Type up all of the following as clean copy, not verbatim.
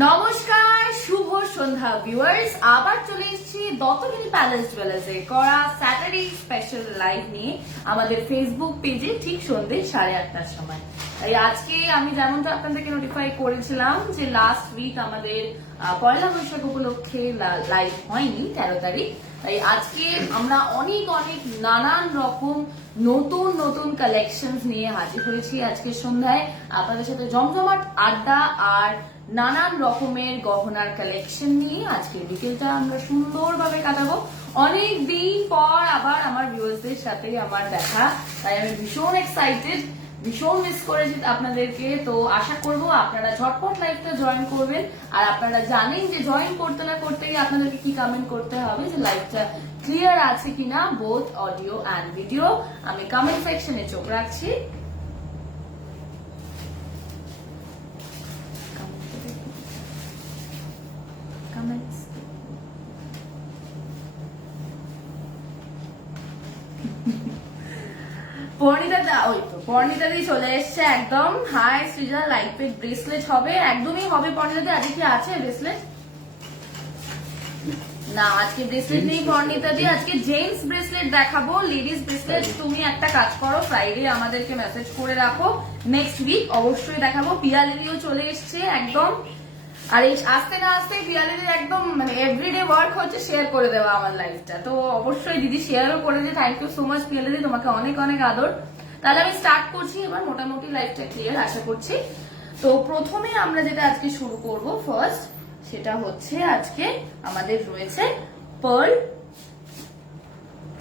নমস্কার, শুভ সন্ধ্যা ভিউয়ার্স। আবার চলে এসেছি দত্তগিরি প্যালেস জুয়েলার্সে করা স্যাটারডে স্পেশাল লাইভ নিয়ে আমাদের ফেসবুক পেজে ঠিক সন্ধ্যে 8:30টার সময়। তাই আজকে আমি যেমনটা আপনাদেরকে নোটিফাই করেছিলাম যে লাস্ট উইক আমাদের পয়লা বৈশাখ উপলক্ষে লাইভ হয়নি 13 তারিখ, তাই আজকে আমরা অনেক নানান রকম নতুন নতুন কালেকশন নিয়ে হাজির হয়েছি আজকে সন্ধ্যায় আপনাদের সাথে জমজমাট আড্ডা আর নানান রকমের গহনার কালেকশন নিয়ে আজকের বিকেলটা আমরা সুন্দরভাবে কাটাবো। অনেক দিন পর আবার আমার ভিউয়ার্সদের সাথে আমার দেখা, তাই আমি ভীষণ এক্সাইটেড, ভীষণ মিস করেছি আপনাদেরকে। তো আশা করব আপনারা ঝটপট লাইভটা জয়েন করবেন। আর আপনারা জানেন যে জয়েন করতে না করতে গিয়ে আপনাদেরকে কি কমেন্ট করতে হবে যে লাইভটা ক্লিয়ার আছে কিনা, বোথ অডিও অ্যান্ড ভিডিও। আমি কমেন্ট সেকশনে চোখ রাখছি। পর্ণিতা দি চলে এসছে একদম। Hi Srija, light weight bracelet হবে, একদমই হবে পর্ণিতা দি। আজকে কি আছে ব্রেসলেট? না, আজকে ব্রেসলেট নেই পর্ণিতা দি, আজকে জেন্টস ব্রেসলেট দেখাবো। লেডিস ব্রেসলেট তুমি একটা কাজ করো, ফ্রাইডে আমাদেরকে মেসেজ করে রাখো, নেক্সট উইক অবশ্যই দেখাবো। পিয়ালিদিও চলে এসছে একদম। আর এই আসতে না আসতে পিয়ালিদির একদম মানে এভরিডে ওয়ার্ক হচ্ছে শেয়ার করে দেওয়া আমার লাইফটা। তো অবশ্যই দিদি শেয়ারও করে দিই। থ্যাংক ইউ সো মাচ পিয়ালিদি, তোমাকে অনেক অনেক আদর। তাহলে আমি স্টার্ট করছি এবার, মোটামুটি লাইফটা ক্লিয়ার আশা করছি। তো প্রথমে আমরা যেটা আজকে শুরু করব ফার্স্ট, সেটা হচ্ছে আজকে আমাদের রয়েছে পার্ল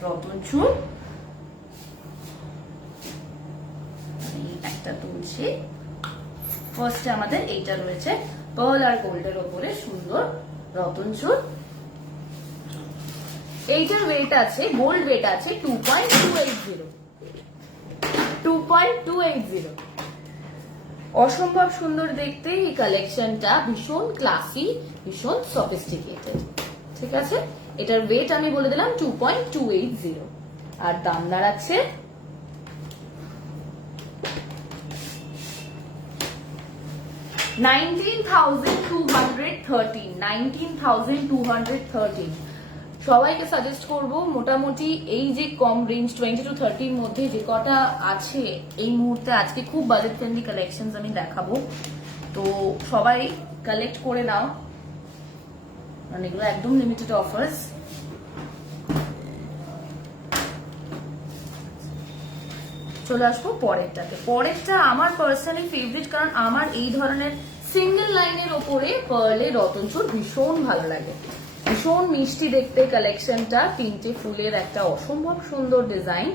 রতন চূড়। একটা তুলছি। ফার্স্টে আমাদের এইটা রয়েছে পার্ল আর গোল্ডের ওপরে সুন্দর রতন চূড়। এইটার ওয়েট আছে, গোল্ড ওয়েট আছে 2.280। অসম্ভব সুন্দর দেখতে এই কালেকশনটা, ভীষণ ক্লাসি, ভীষণ সফিস্টিকেটেড। ঠিক আছে, এটার ওয়েট আমি বলে দিলাম 2.280 আর দাম দাঁড়াচ্ছে 19,213। সবাইকে সাজেস্ট করব মোটামুটি এই যে কম রেঞ্জ 20 to 30 মধ্যে যে কটা আছে এই মুহূর্তে, আজকে খুব বাজেট ফ্রেন্ডলি কালেকশন আমি দেখাবো। তো সবাই কালেক্ট করে নাও, মানে এগুলো একদম লিমিটেড অফার্স। চলে আসবো পরেরটাতে। পরেরটা আমার পার্সোনালি ফেভারিট, কারণ আমার এই ধরনের সিঙ্গেল লাইনের ওপরে পার্লের রতন চূড় ভীষণ ভালো লাগে। ভীষণ মিষ্টি দেখতে কালেকশনটা, তিনটে ফুলের একটা অসম্ভব সুন্দর ডিজাইন।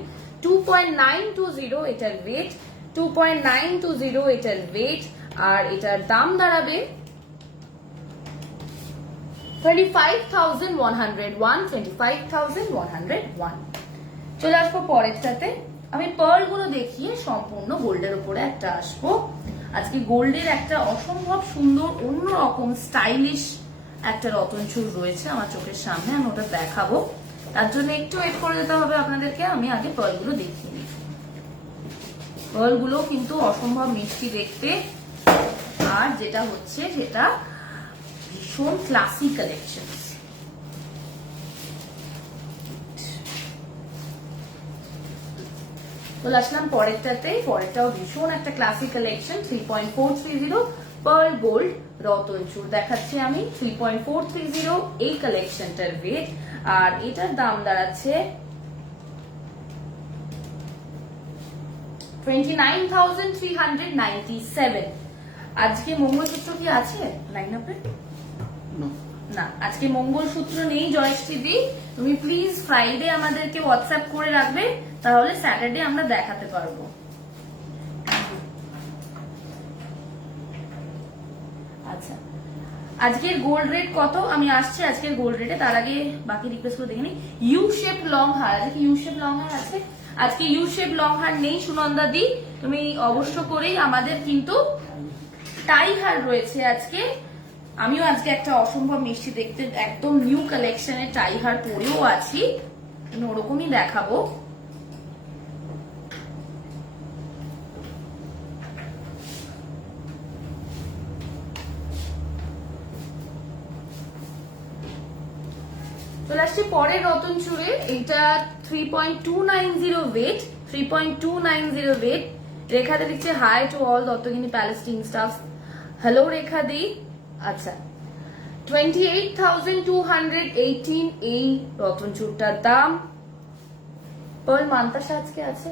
2.920 এটার ওয়েট, 2.920 এটার ওয়েট। আর এটার দাম দাঁড়াবে 25,101। চলে আসবো পরেরটাতে। আমি পার্ল গুলো দেখিয়ে সম্পূর্ণ গোল্ডের উপরে একটা আসবো। আজকে গোল্ডের একটা অসম্ভব সুন্দর অন্যরকম স্টাইলিশ একটা রতন চূড় রয়েছে আমার চোখের সামনে, আমি ওটা দেখাবো। তার জন্য একটু ওয়েট করে যেতে হবে আপনাদেরকে। আমি আগে পার্ল গুলো দেখিয়ে নিই। পার্ল গুলো কিন্তু অসম্ভব মিষ্টি দেখতে, আর যেটা হচ্ছে সেটা ভীষণ ক্লাসি কালেকশন। চলে আসলাম পরেরটাতে। পরেরটাও ভীষণ একটা ক্লাসিক কালেকশন। 3.430 পার্ল গোল্ড রতন চূড় দেখাচ্ছি আমি। 3.430 এই কালেকশনটার ওয়েট, আর এটার দাম দাঁড়াচ্ছে 29,397। আজকে মঙ্গলসূত্র কি আছে লাইন আপে? না, আজকে মঙ্গলসূত্র নেই। জয়শ্রী দি, তুমি প্লিজ ফ্রাইডে আমাদেরকে হোয়াটসঅ্যাপ করে রাখবে, তাহলে স্যাটারডে আমরা দেখাতে পারবো। আচ্ছা, আজকের গোল্ড রেট কত আমি আসছি আজকের গোল্ড রেটে। তার আগে বাকি রিকোয়েস্ট করে দেখে নিই। ইউ শেপ লং হার, আজকে ইউ শেপ লং হার আছে? আজকে ইউ শেপ লং হার নেই সুনন্দা দি, তুমি অবশ্য করেই। আমাদের কিন্তু টাই হার রয়েছে আজকে। আমিও আজকে একটা অসম্ভব মিষ্টি দেখতে একদম নিউ কালেকশনের টাই হার পরেও আছি, ওরকমই দেখাবো। আসছি পরের রতন চুড়ে। এটা 3.290 ওয়েট, 3.290 ওয়েট। রেখা দি লিখছে hi to all Duttagini palace team staff. Hello Rekha দি। আচ্ছা 28,218 এই রতন চূড়টার দাম। পার্ল মান্তাসা আজকে আছে?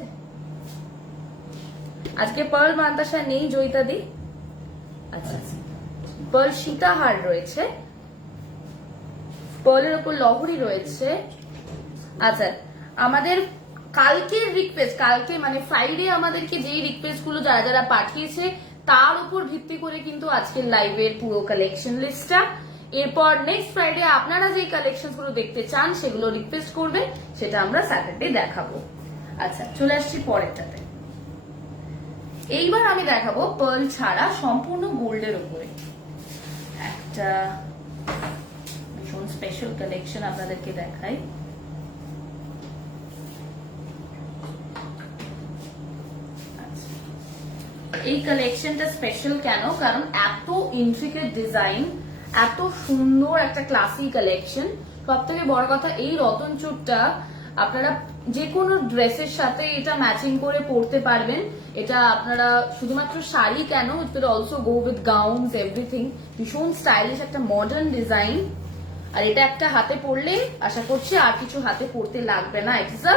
আজকে পার্ল মান্তাসা নেই জয়িতা দি। আচ্ছা পার্ল সীতাহার রয়েছে, পার্লের উপর লহরি রয়েছে। আচ্ছা আমাদের কালকের রিকোয়েস্ট, কালকে মানে ফ্রাইডে আমাদেরকে যেই রিকোয়েস্ট গুলো যারা যারা পাঠিয়েছে তার উপর ভিত্তি করে কিন্তু আজকের লাইভের পুরো কালেকশন লিস্টটা। এরপর নেক্সট ফ্রাইডে আপনারা যে কালেকশন গুলো দেখতে চান সেগুলো রিকোয়েস্ট করবেন, সেটা আমরা স্যাটারডে দেখাবো। আচ্ছা চলে আসছি পরেরটাতে। এইবার আমি দেখাবো পার্ল ছাড়া সম্পূর্ণ গোল্ডের উপরে একটা ভীষণ স্পেশাল কালেকশন আপনাদেরকে দেখাই। এই কালেকশনটা স্পেশাল কেন? কারণ এত ইন্ট্রিকেট ডিজাইন, এত সুন্দর একটা ক্লাসি কালেকশন। সব থেকে বড় কথা এই রতন চূড়টা আপনারা যে কোনো ড্রেসের সাথে এটা ম্যাচিং করে পরতে পারবেন। এটা আপনারা শুধুমাত্র শাড়ি কেন, it will also go with gowns everything. ভীষণ স্টাইলিশ একটা মডার্ন ডিজাইন। আর এটা একটা হাতে পরলে আশা করছি আর কিছু হাতে পরতে লাগবে না। It is a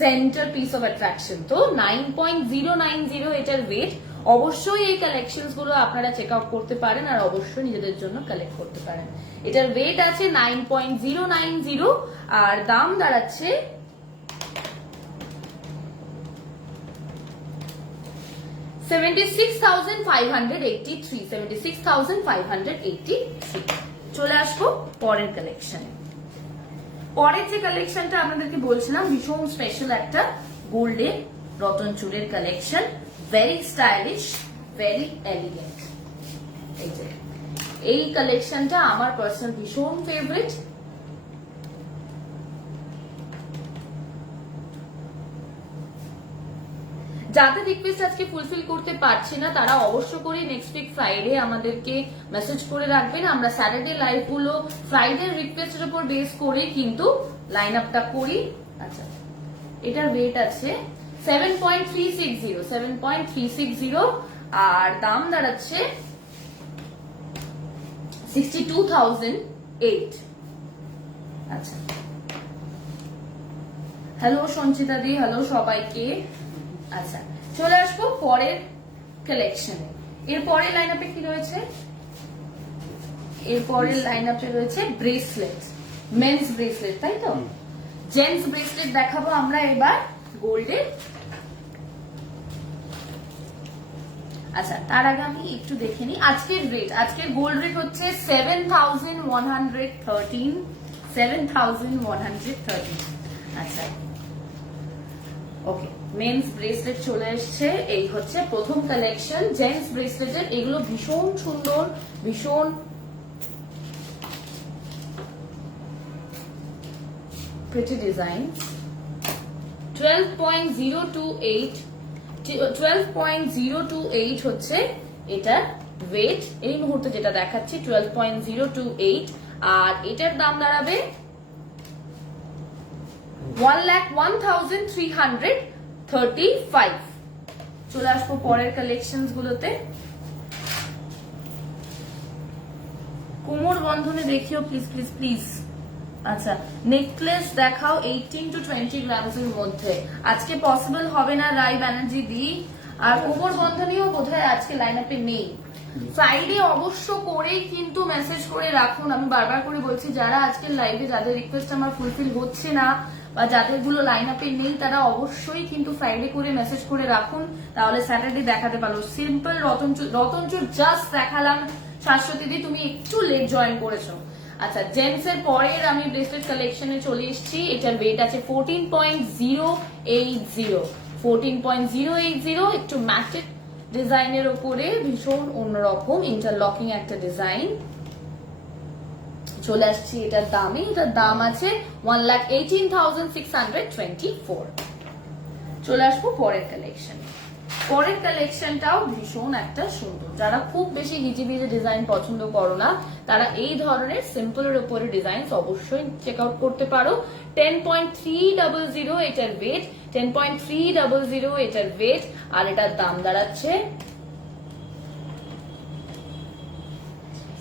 centre piece of attraction. তো 9.090 এটার ওয়েট। অবশ্যই এই কালেকশনস গুলো আপনারা চেক আউট করতে পারেন আর অবশ্যই নিজেদের জন্য কালেক্ট করতে পারেন। এটার ওয়েট আছে 9.090 আর দাম দাঁড়াচ্ছে 76,583, 76,583। চলে আসবো পরের কালেকশনে। পরের যে কালেকশনটা আপনাদেরকে বলছিলাম ভীষণ স্পেশাল একটা গোল্ডের রতন চূড়ের কালেকশন। Very stylish, very elegant. এই যে এই কালেকশনটা আমার পার্সোনাল ভীষণ ফেভারিট। যাদের রিকোয়েস্ট আজকে ফুলফিল করতে পারছি না তারা অবশ্য করে নেক্সট উইক ফ্রাইডে আমাদেরকে মেসেজ করে রাখবেন। আমরা স্যাটারডে লাইভ গুলো ফ্রাইডে রিকোয়েস্টের উপর বেস করে কিন্তু লাইন আপটা করি। আচ্ছা এটার ওয়েট আছে 7.360, 7.360 আর দাম দাঁড়াচ্ছে 62,008। আচ্ছা হ্যালো সঞ্চিতা দি, হ্যালো সবাইকে। আচ্ছা চলে আসবো পরের কালেকশনে। এর পরের লাইন আপে কি রয়েছে? এর পরের লাইন আপে রয়েছে ব্রেসলেট, মেন্স ব্রেসলেট, তাই তো? জেন্টস ব্রেসলেট দেখাবো আমরা এবার গোল্ডের। আচ্ছা তার আগে আমি একটু দেখে নিই আজকের রেট। আজকের গোল্ড রেট হচ্ছে 7,113, 7,113। আচ্ছা ওকে, মেন্স ব্রেসলেট চলে এসছে। এই হচ্ছে প্রথম কালেকশন জেন্টস ব্রেসলেটের। এগুলো ভীষণ সুন্দর, ভীষণ প্রিটি ডিজাইন। 12.028 হচ্ছে এটার ওয়েট। এই মুহূর্তে যেটা দেখাচ্ছি 12.028 আর এটার দাম দাঁড়াবে 1,01,335। চলে আসবো পরের কালেকশন গুলোতে। কোমর বন্ধনে দেখিও প্লিজ প্লিজ প্লিজ। আচ্ছা নেকলেস দেখাও 18 to 20 গ্রামস এর মধ্যে। আজকে পসিবল হবে না রাই ব্যানার্জি দি। আর কোমর বন্ধনীও বোধহয় আজকে লাইন আপে নেই। ফ্রাইডে অবশ্য করেই কিন্তু মেসেজ করে রাখুন। আমি বারবার করে বলছি যারা আজকের লাইভে যাদের রিকোয়েস্ট আমার ফুলফিল হচ্ছে না বা যাদের গুলো লাইন আপে নেই তারা অবশ্যই কিন্তু ফ্রাইডে করে মেসেজ করে রাখুন, তাহলে স্যাটারডে দেখাতে পারো। সিম্পল রতনচুর জাস্ট দেখালাম। শাশ্বতী দি তুমি একটু লেট জয়েন করেছো। আচ্ছা জেন্টস এর পরের আমি ব্রেসলেট কালেকশনে চলে এসেছি। এটার ওয়েট আছে 14.080, 14.080। একটু ম্যাটেড ডিজাইনের উপরে ভীষণ অন্যরকম ইন্টারলকিং একটা ডিজাইন। চলে আসছি এটার দামে। এটার দাম আছে 1,18,624। চলে আসবো পরের কালেকশন। পরের কালেকশনটাও ভীষণ একটা সুন্দর। যারা খুব বেশি হিজিবিজি ডিজাইন পছন্দ করো না, তারা এই ধরনের সিম্পলের উপরে ডিজাইন অবশ্যই চেক আউট করতে পারো। 10.300 এটার ওয়েট, 10.300 এটার ওয়েট, আর এটার দাম দাঁড়াচ্ছে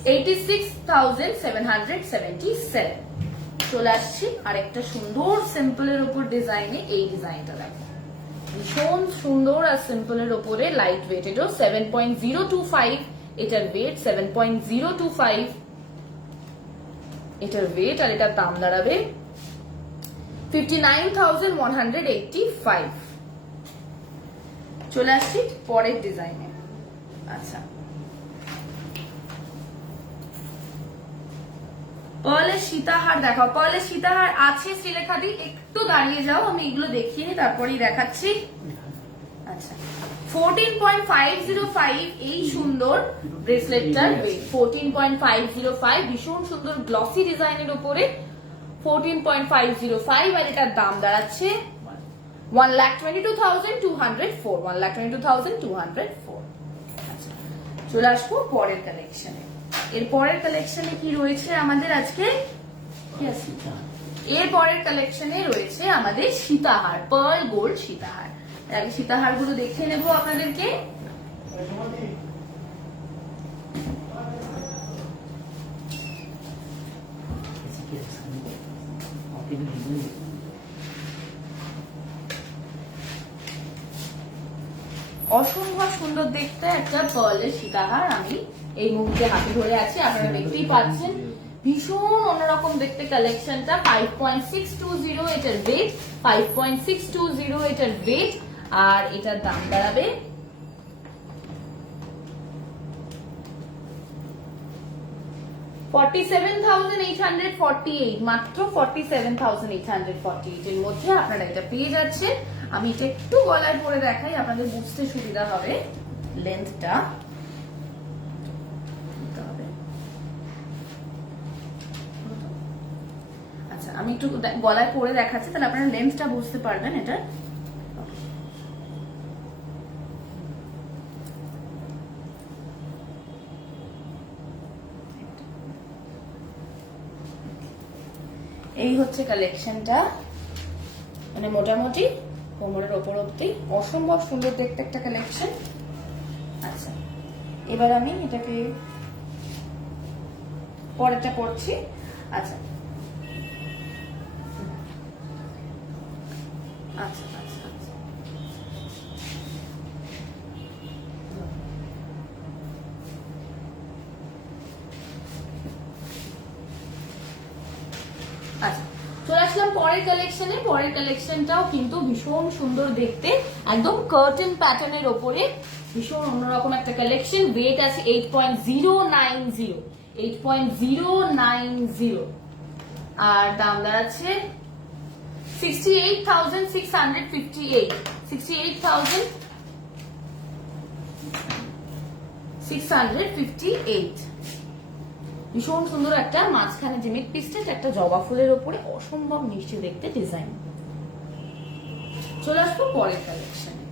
86,777। চলে আসছি আরেকটা সুন্দর সিম্পলের উপর ডিজাইনে। এই ডিজাইনটা দেখো, ভীষণ সুন্দর আর সিম্পলের উপরে লাইট ওয়েট। এটাও 7.025 এটার ওয়েট, 7.025 এটার ওয়েট, আর এটার দাম দাঁড়াবে 59,185। চলে আসছি পরের ডিজাইনে। আচ্ছা, পার্লের সীতাহার দেখাও। পার্লের সীতাহার আছে শ্রীলেখাদি, একটু দাঁড়িয়ে যাও, আমি এগুলো দেখিয়ে নিই তারপরেই দেখাচ্ছি। আচ্ছা, 14.505 এই সুন্দর ব্রেসলেটটার ওয়েট, 14.505, ভীষণ সুন্দর গ্লসি ডিজাইনের উপরে 14.505, আর এটার দাম দাঁড়াচ্ছে 1,22,204, 1,22,204। আচ্ছা, চলে আসবো পরের কালেকশনে। এর পরের কালেকশনে কি রয়েছে আমাদের আজকে? এর পরের কালেকশনে রয়েছে আমাদের সীতাহার, পার্ল গোল্ড সীতাহার। আগে সীতাহার গুলো দেখে নেব আপনাদেরকে। অসম্ভব সুন্দর দেখতে একটা পার্লের সীতাহার আমি এই মুহূর্তে হাতে ধরে আছি, আপনারা দেখতেই পাচ্ছেন। ভীষণ অন্যরকম দেখতে কালেকশনটা। 5.620 এটার ওয়েট, 5.620 এটার ওয়েট, আর এটার দাম দাঁড়াবে 47,848, মাত্র 47,848 এর মধ্যে আপনারা এটা পেয়ে যাচ্ছেন। আমি এটা একটু গলায় পরে দেখাই, আপনাদের বুঝতে সুবিধা হবে লেন্থটা। আচ্ছা, আমি একটু গলায় পরে দেখাচ্ছি, তাহলে আপনারা লেন্থটা বুঝতে পারবেন এটা। এই হচ্ছে কালেকশনটা, মানে মোটামুটি কোমরের ওপর অব্দি অসম্ভব সুন্দর দেখতে একটা কালেকশন। আচ্ছা, এবার আমি এটাকে পরেরটা পড়ছি। আচ্ছা আচ্ছা আচ্ছা আচ্ছা, আচ্ছা, চলে আসলাম পরের কালেকশনে। পরের কালেকশনটাও কিন্তু ভীষণ সুন্দর দেখতে, একদম কার্টেন প্যাটার্নের ওপরে ভীষণ অন্যরকম একটা কালেকশন। ওয়েট আছে 8.090, 8.090, আর দাম দাঁড়াচ্ছে 68,658, 68,658। ভীষণ সুন্দর একটা মাঝখানে জিমিক পিস্টেট, একটা জবা ফুলের উপরে অসম্ভব মিষ্টি দেখতে ডিজাইন। চলে আসবো পরের কালেকশনে।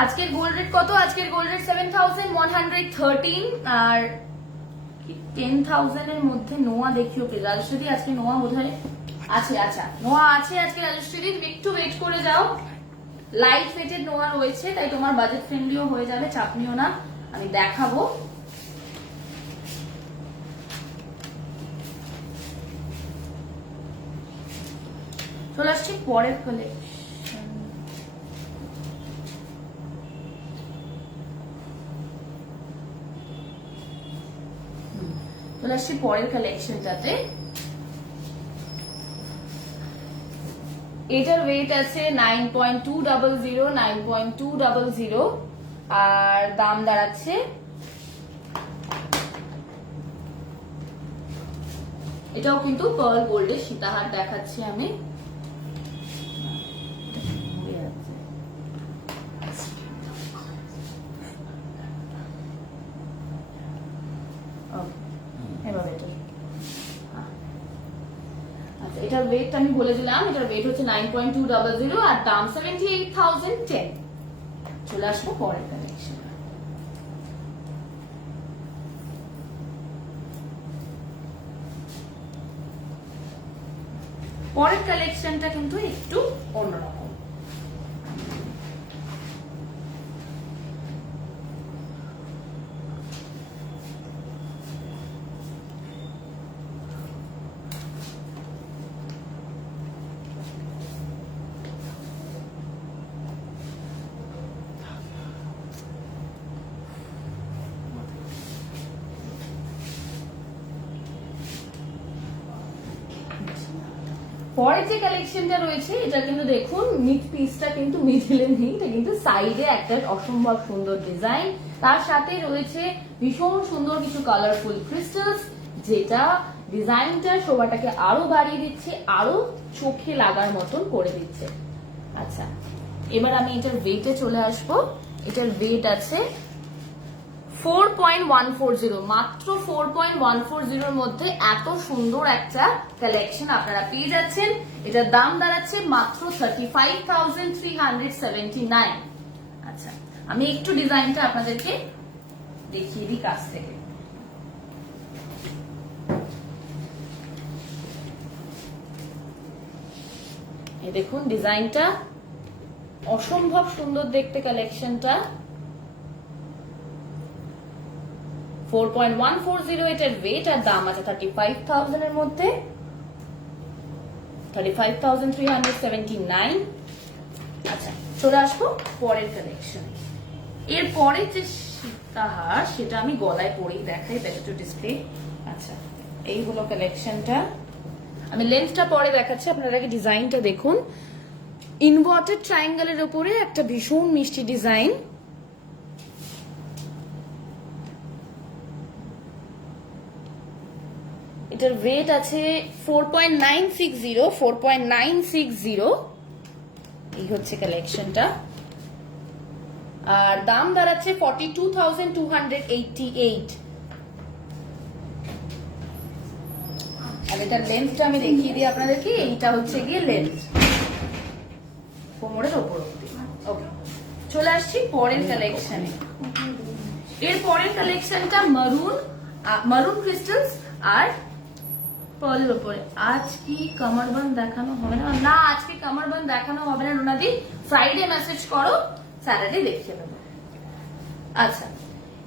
আজকের গোল্ড রেট কত? আজকের গোল্ড রেট 7,113, আর 10,000 এর মধ্যে নোয়া দেখিও কে রাজশ্রী। আজকে নোয়া বোধহয় আছে। আচ্ছা, নোয়া আছে আজকে রাজশ্রী, একটু ওয়েট করে যাও। লাইট ওয়েটেড নোয়া রয়েছে, তাই তোমার বাজেট ফ্রেন্ডলিও হয়ে যাবে, চাপ নিও না, আমি দেখাবো। চলে আসছি পরের কালেকশন। চলে আসছি পরের কালেকশনটাতে। এটার ওয়েট আছে 9.200, 9.200, আর দাম দাঁড়াচ্ছে এটাও কিন্তু পার্ল গোল্ডের সীতাহার দেখাচ্ছি আমি। এটার ওয়েট আমি বলে দিলাম, এটার ওয়েট হচ্ছে 9.200 আর দাম 78,010। চলে আসবো পরের কালেকশন। পরের কালেকশনটা কিন্তু একটু অন্যরকম। পরের যে কালেকশনটা রয়েছে এটা কিন্তু দেখুন মিড পিসটা কিন্তু মিডলে নেই, এটা কিন্তু সাইডে একটা অসম্ভব সুন্দর ডিজাইন, তার সাথে রয়েছে ভীষণ সুন্দর কিছু কালারফুল ক্রিস্টালস, যেটা ডিজাইনটা শোভাটাকে আরো বাড়িয়ে দিচ্ছে, আরো চোখে লাগার মতন করে দিচ্ছে। আচ্ছা, এবার আমি এটার ওয়েটে চলে আসবো। এটার ওয়েট আছে 4.140, মাত্র 4.140 এর মধ্যে এত সুন্দর একটা কালেকশন আপনারা পেয়ে যাচ্ছেন। এটার দাম দাঁড়াচ্ছে মাত্র 35,379। আচ্ছা, আমি একটু ডিজাইনটা আপনাদেরকে দেখিয়ে দিই কাছ থেকে। এই দেখুন ডিজাইনটা অসম্ভব সুন্দর দেখতে কালেকশনটা। 4.140 এটার ওয়েট আর দাম আছে 35,000 এর মধ্যে, 35,379। আচ্ছা, চলে আসবো পরের কালেকশন। এর পরে যে সীতাহার সেটা আমি গলায় পরেই দেখাই, বেটার টু ডিসপ্লে। আচ্ছা, এই হলো কালেকশনটা। আমি লেন্থটা পরে দেখাচ্ছি, আপনারা আগে ডিজাইনটা দেখুন। ইনভার্টেড ট্রায়াঙ্গেলের উপরে একটা ভীষণ মিষ্টি ডিজাইন। এটার ওয়েট আছে 4.960। এই হচ্ছে কালেকশনটা, আর দাম দাঁড়াচ্ছে 42,288। আর এটার লেন্থটা আমি দেখিয়ে দিই আপনাদেরকে। এইটা হচ্ছে গিয়ে লেন্থ কোমরের ওপর অব্দি। ওকে, চলে আসছি পরের কালেকশনে। এর পরের কালেকশনটা মারুন ক্রিস্টালস আর পার্লের উপরে। আজ কি কামারবন্দ দেখানো হবে না? না, আজকে কামারবন্দ দেখানো হবে না রুনাদি, ফ্রাইডে মেসেজ করো, স্যাটারডে দেখিয়ে দেবো। আচ্ছা,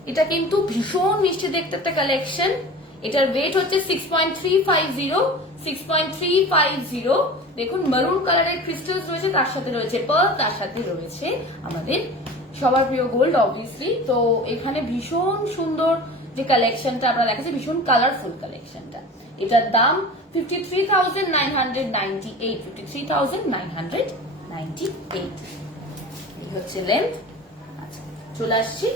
এটা কিন্তু ভীষণ মিষ্টি দেখতে একটা কালেকশন। এটার ওয়েট হচ্ছে 6.350। দেখুন মারুন কালারের ক্রিস্টালস রয়েছে, তার সাথে রয়েছে পার্ল, তার সাথে রয়েছে আমাদের সবার প্রিয় গোল্ড অবভিয়াসলি। তো এখানে ভীষণ সুন্দর যে কালেকশনটা আপনারা দেখাচ্ছি, ভীষণ কালারফুল কালেকশনটা। এটার দাম 53,998। 53,998 এই হচ্ছে লেন্থ। আচ্ছা, চলে আসছি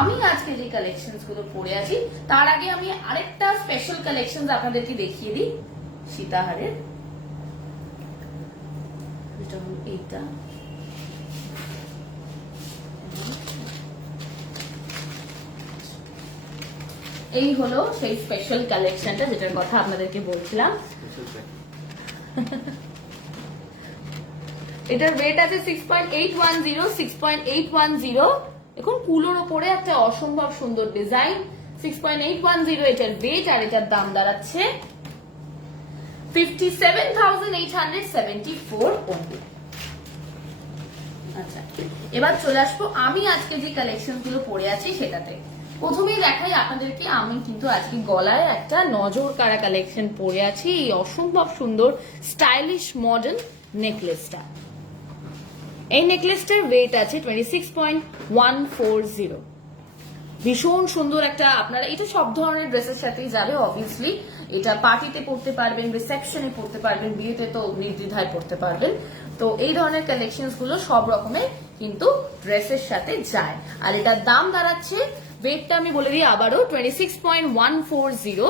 আমি আজকে যে কালেকশন গুলো পরে আছি, তার আগে আমি আরেকটা স্পেশাল কালেকশন আপনাদেরকে দেখিয়ে দিই সীতাহারের। এইটা এই হলো সেই স্পেশাল কালেকশনটা যেটার কথা আপনাদেরকে বলছিলাম। এটার ওয়েট আছে 6.810। দেখুন পুলোর ওপরে একটা অসম্ভব সুন্দর ডিজাইন, 6.810 এটার ওয়েট, আর এটার দাম দাঁড়াচ্ছে 57,874 only। আচ্ছা, এবার চলে আসবো আমি আজকে যে কালেকশন গুলো পরে আছি সেটাতে। প্রথমেই দেখাই আপনাদেরকে, আমি কিন্তু আজকে গলায় একটা নজর কাড়া কালেকশন পরে আছি, এই অসম্ভব সুন্দর স্টাইলিশ মডার্ন নেকলেসটা। এই নেকলেসটার ওয়েট আছে 26.140। ভীষণ সুন্দর একটা, আপনারা এটা সব ধরনের ড্রেসের সাথেই যাবে অবভিয়াসলি। এটা পার্টিতে পড়তে পারবেন, রিসেপশনে পড়তে পারবেন, বিয়েতে তো নির্দ্বিধায় পড়তে পারবেন। তো এই ধরনের কালেকশন গুলো সব রকমের কিন্তু ড্রেসের সাথে যায়। আর এটার দাম দাঁড়াচ্ছে, ওয়েটটা আমি বলে দিই আবারও, 26.140,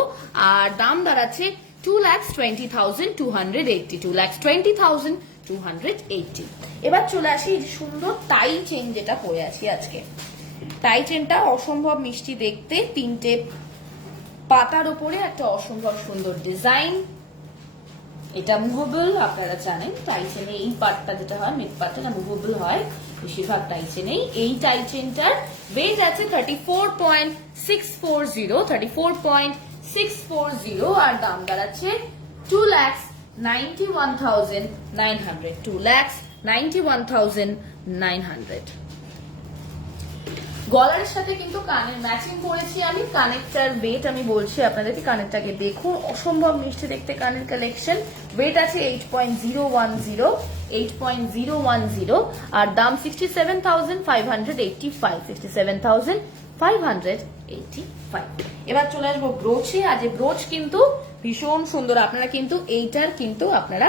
আর দাম দাঁড়াচ্ছে 2,20,280। 2,20,280। এবার চলে আসি এই সুন্দর টাই চেন যেটা পরে আছি আজকে। টাই চেনটা অসম্ভব মিষ্টি দেখতে, তিনটে পাতার উপরে একটা অসম্ভব সুন্দর ডিজাইন। এটা মুভেবল, আপনারা জানেন টাইচেনে এই পার্টটা যেটা হয় মিড পার্টটা মুভেবল হয় বেশিরভাগ টাইচেনেই। এই টাইচেনটার ওয়েট আছে 34.640 আর দাম দাঁড়াচ্ছে 2,91,900 2,91,900। গলার সাথে কিন্তু কানের ম্যাচিং করেছি আমি। কানেরটার ওয়েট আমি বলছি আপনাদেরকে, কানেরটাকে দেখুন, অসম্ভব মিষ্টি দেখতে কানের কালেকশন। ওয়েট আছে 8.010 আর দাম 67,585 67,585। এবার চলে আসবো ব্রোচে। আজ ব্রোচ কিন্তু ভীষণ সুন্দর, আপনারা কিন্তু এইটার কিন্তু আপনারা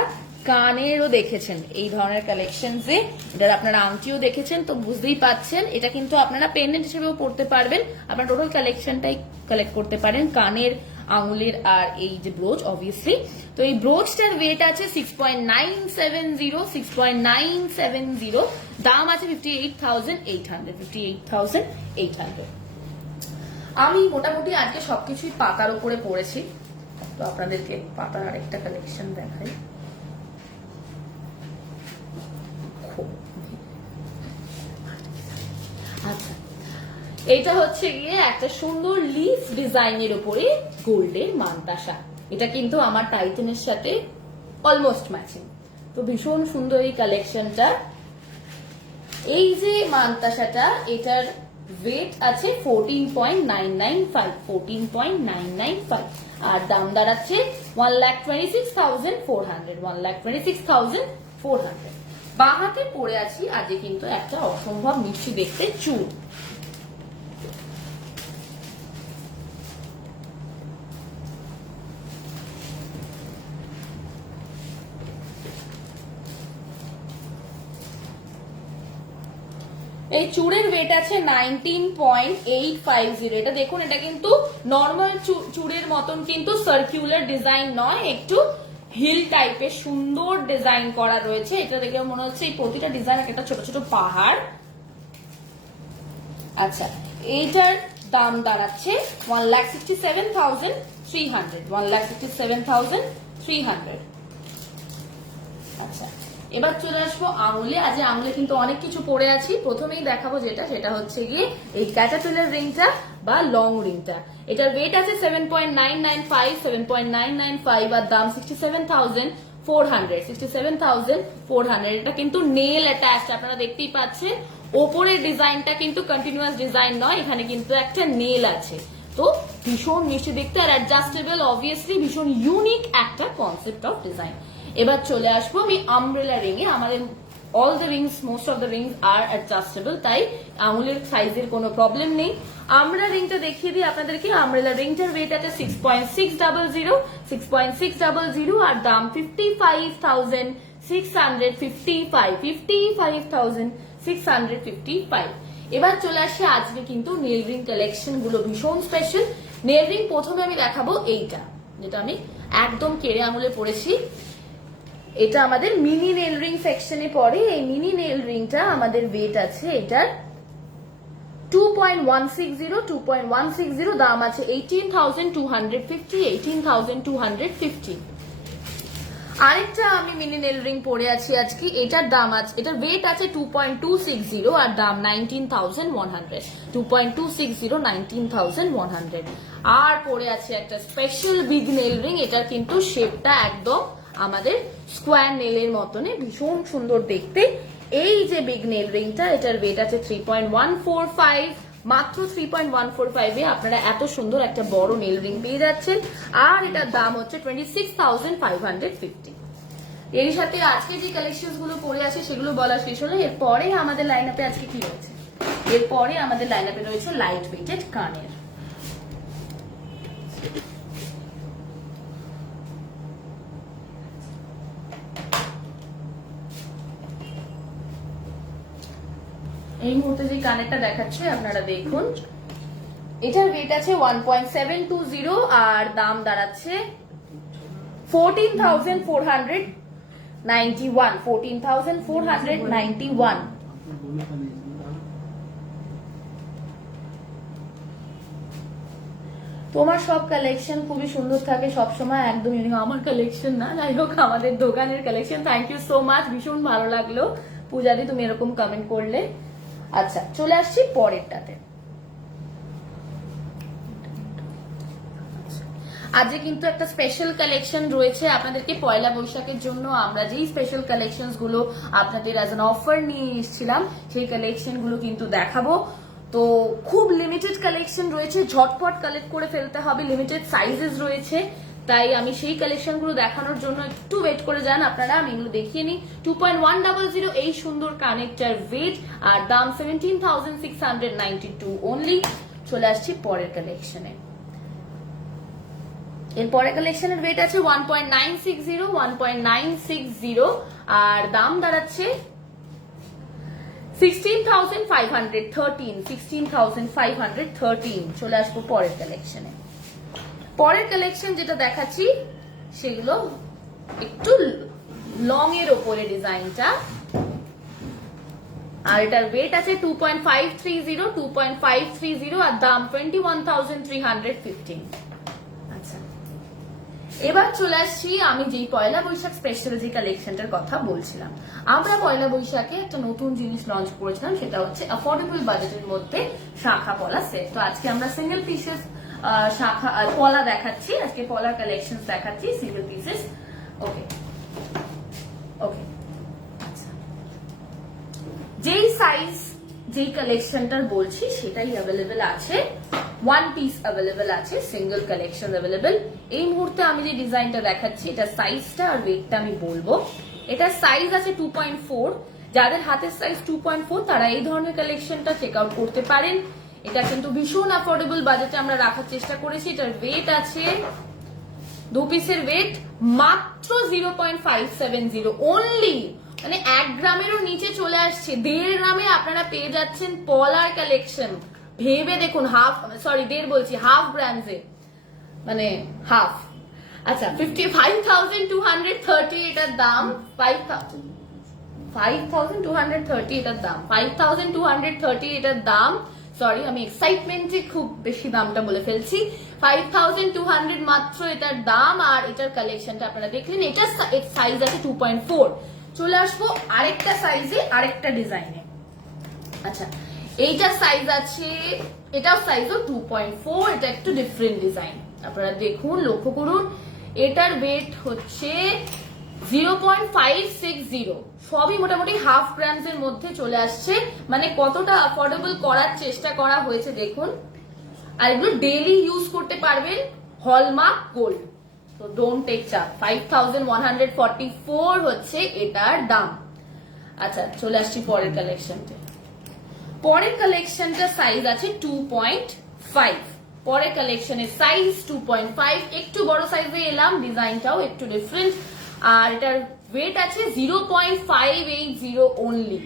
কানেরও দেখেছেন এই ধরনের কালেকশনসে, এটার আপনারা আংটিও দেখেছেন, তো বুঝতেই পাচ্ছেন এটা কিন্তু আপনারা পেন্ডেন্ট হিসেবেও পড়তে পারবেন। আপনারা টোটাল কালেকশনটাই কালেক্ট করতে পারেন, কানের, আঙুলের আর এই যে ব্রোচ অবভিয়াসলি। তো এই ব্রোচটার ওয়েট আছে 6.970 দাম আছে 58,800 আমি মোটামুটি আজকে সবকিছুই পাতার উপরে পড়েছি, তো আপনাদেরকে পাতার আরেকটা কালেকশন দেখাই। আচ্ছা, এটা হচ্ছে গিয়ে একটা সুন্দর লিফ ডিজাইনের উপরে গোল্ডের মানতাসা। এটা কিন্তু আমার টাইটেনের সাথে অলমোস্ট ম্যাচিং, তো ভীষণ সুন্দর এই কালেকশনটা। এই যে মানতাসাটা, এটার ওয়েট আছে 14.995 আর দাম দাঁড়াচ্ছে 1,26,400 বাঁ হাতে পরে আছি আজকে কিন্তু একটা অসম্ভব মিষ্টি দেখতে চুল। এই চুড়ের ওয়েট আছে 19.850। এটা দেখুন, এটা কিন্তু নর্মাল চুড়ের মতন কিন্তু সার্কুলার ডিজাইন নয়, একটু হিল টাইপের সুন্দর ডিজাইন করা রয়েছে। এটা দেখে মনে হচ্ছে এই প্রতিটা ডিজাইন একটা ছোট ছোট পাহাড়। আচ্ছা, এইটার দাম দাঁড়াচ্ছে 1,67,300 1,67,300। আচ্ছা, এবার চলে আসবো আঙুলে। আজ আঙুলে কিন্তু অনেক কিছু পরে আছি। প্রথমেই দেখাবো সেটা হচ্ছে গিয়ে এই ক্যাটারপিলার রিংটা বা লং রিংটা। এটার ওয়েট আছে 7.995 আর দাম 67,400 এটা কিন্তু নেল অ্যাটাচড, আপনারা দেখতেই পাচ্ছেন। ওপরের ডিজাইনটা কিন্তু কন্টিনিউয়াস ডিজাইন নয়, এখানে কিন্তু একটা নেল আছে। তো ভীষণ মিষ্টি দেখতে আর অ্যাডজাস্টেবল, অবভিয়াসলি ভীষণ ইউনিক একটা কনসেপ্ট অফ ডিজাইন। এবার চলে আসবো আমি আমব্রেলা রিং এ। আমাদের all the rings, most of the rings are adjustable, তাই আঙুলের সাইজের কোনো প্রবলেম নেই। আমব্রেলা রিংটা দেখিয়ে দিই আপনাদেরকে। আমব্রেলা রিংটার ওয়েট আছে 6.600 আর দাম 55,655। এবার চলে আসি আজকে কিন্তু নেল রিং কালেকশন গুলো ভীষণ স্পেশাল। নেল রিং প্রথমে আমি দেখাবো এইটা, যেটা আমি একদম কেড়ে আঙুলে পরেছি। এটা আমাদের মিনি নেল রিং সেকশনে পড়ে। এই মিনি নেল রিংটা আমাদের ওয়েট আছে এটার 2.160 দাম আছে 18,250 আরেকটা আমি মিনি নেল রিং পরে আছি আজকে। এটার দাম আছে, এটার ওয়েট আছে 2.260 আর দাম 19,100 19,100 আর পরে আছে একটা স্পেশাল বিগ নেল রিং। এটার কিন্তু শেপটা একদম আমাদের স্কোয়ার নেলের মতনে, ভীষণ সুন্দর দেখতে। এই যে বিগ নেল রিংটা, এটার ওয়েট আছে 3.145 মাত্র 3.145 এ আপনারা এত সুন্দর একটা বড় নেল রিং পেয়ে যাচ্ছেন আর এটার দাম হচ্ছে 26,550। এর সাথে আজকে যে কালেকশন গুলো পরে আছে সেগুলো বলা শেষ হলো। এরপরে আমাদের লাইন আপে আজকে কি রয়েছে, এরপরে আমাদের লাইন আপে রয়েছে লাইট ওয়েটেড কানের। এই মুহূর্তে যে কানেরটা দেখাচ্ছে আপনারা দেখুন, এটার ওয়েট আছে 1.720 আর দাম দাঁড়াচ্ছে 14,491 14,491। তোমার সব কালেকশন খুবই সুন্দর থাকে সবসময়, একদম ইউনিক। আমার কালেকশন না, যাই হোক আমাদের দোকানের collection. Thank you so much, ভীষণ ভালো লাগলো পূজাদি তুমি এরকম কমেন্ট করলে। আচ্ছা চলে আসছি পরেরটাতে। আজকে কিন্তু একটা স্পেশাল কালেকশন রয়েছে আপনাদেরকে পয়লা বৈশাখের জন্য। আমরা যেই স্পেশাল কালেকশন গুলো আপনাদের অ্যাজ অ্যান অফার নিয়ে এসেছিলাম সেই কালেকশন গুলো কিন্তু দেখাবো। তো খুব লিমিটেড কালেকশন রয়েছে, ঝটপট কালেক্ট করে ফেলতে হবে, লিমিটেড সাইজেস রয়েছে, তাই আমি সেই কালেকশন গুলো দেখানোর জন্য একটু ওয়েট করে যান আপনারা। আমি এগুলো দেখিয়ে নিই। 2.100 এই সুন্দর কানেক্টার ওয়েট আর দাম 17,692 অনলি। চলে আসছি পরের কালেকশনে। এরপরে কালেকশনের ওয়েট আছে 1.960 আর দাম দাঁড়াচ্ছে 16,513। চলে আসবো পরের কালেকশনে। পরের কালেকশন যেটা দেখাচ্ছি সেগুলো একটু লং এর ওপরে ডিজাইনটা, আর এটার ওয়েট আছে 2.530 আর দাম 21,315। আচ্ছা এবার চলে আসছি আমি যেই পয়লা বৈশাখ স্পেশাল যে কালেকশনটার কথা বলছিলাম। আমরা পয়লা বৈশাখে একটা নতুন জিনিস লঞ্চ করেছিলাম, সেটা হচ্ছে অ্যাফোর্ডেবল বাজেটের মধ্যে শাখা পলা সেট। তো আজকে আমরা সিঙ্গেল পিসেস শাখা পলা দেখাচ্ছি, আজকে পলার কালেকশন দেখাচ্ছি সিঙ্গেল পিসেস। ওকে ওকে আচ্ছা, যেই সাইজ যেই কালেকশনটার বলছি সেটাই অ্যাভেলেবেল আছে। ওয়ান পিস অ্যাভেলেবেল আছে, সিঙ্গেল কালেকশন অ্যাভেলেবেল। এই মুহূর্তে আমি যে ডিজাইনটা দেখাচ্ছি এটা সাইজটা আর ওয়েটটা আমি বলবো। এটার সাইজ আছে 2.4। যাদের হাতের সাইজ 2.4 তারা এই ধরনের কালেকশনটা চেক আউট করতে পারেন। এটা কিন্তু ভীষণ অ্যাফোর্ডেবল বাজেটে আমরা রাখার চেষ্টা করেছি। এটার ওয়েট আছে, দু পিসের ওয়েট মাত্র 0.570 অনলি, মানে 1 গ্রামেরও নিচে চলে আসছে। 1.5 গ্রামে আপনারা পেয়ে যাচ্ছেন পলার কালেকশন। ভেবে দেখুন, হাফ ব্র্যান্ডে, মানে হাফ। আচ্ছা 55,230 এটার দাম, 5,230 এটার দাম, 5,230 এটার দাম। সরি আমি এক্সাইটমেন্টে খুব বেশি দামটা বলে ফেলছি। 5,200 মাত্র এটার দাম। আর এটার কালেকশনটা আপনারা দেখলেন, এটার সাইজ আছে 2.4। চলে আসবো আরেকটা সাইজে, আরেকটা ডিজাইনে। আচ্ছা এইটার সাইজ আছে, এটার সাইজও 2.4, এটা একটু ডিফারেন্ট ডিজাইন। আপনারা দেখুন, লক্ষ্য করুন, এটার ওয়েট হচ্ছে 0.560। সবই মোটামুটি হাফ গ্রামস এর মধ্যে চলে আসছে, মানে কতটা অ্যাফোর্ডেবল করার চেষ্টা করা হয়েছে দেখুন। আর এগুলো ডেইলি ইউজ করতে পারবেন, হলমার্ক গোল্ড। তো ডোন্ট টেক চাপ। 5,144 হচ্ছে এটার দাম। আচ্ছা চলে আসছি পরের কালেকশনটা। পরের কালেকশনটা সাইজ আছে 2.5। পরের কালেকশনের সাইজ 2.5, একটু বড় সাইজে এলাম, ডিজাইনটাও একটু ডিফারেন্ট। আর এটার ওয়েট আছে 0.580 অনলি,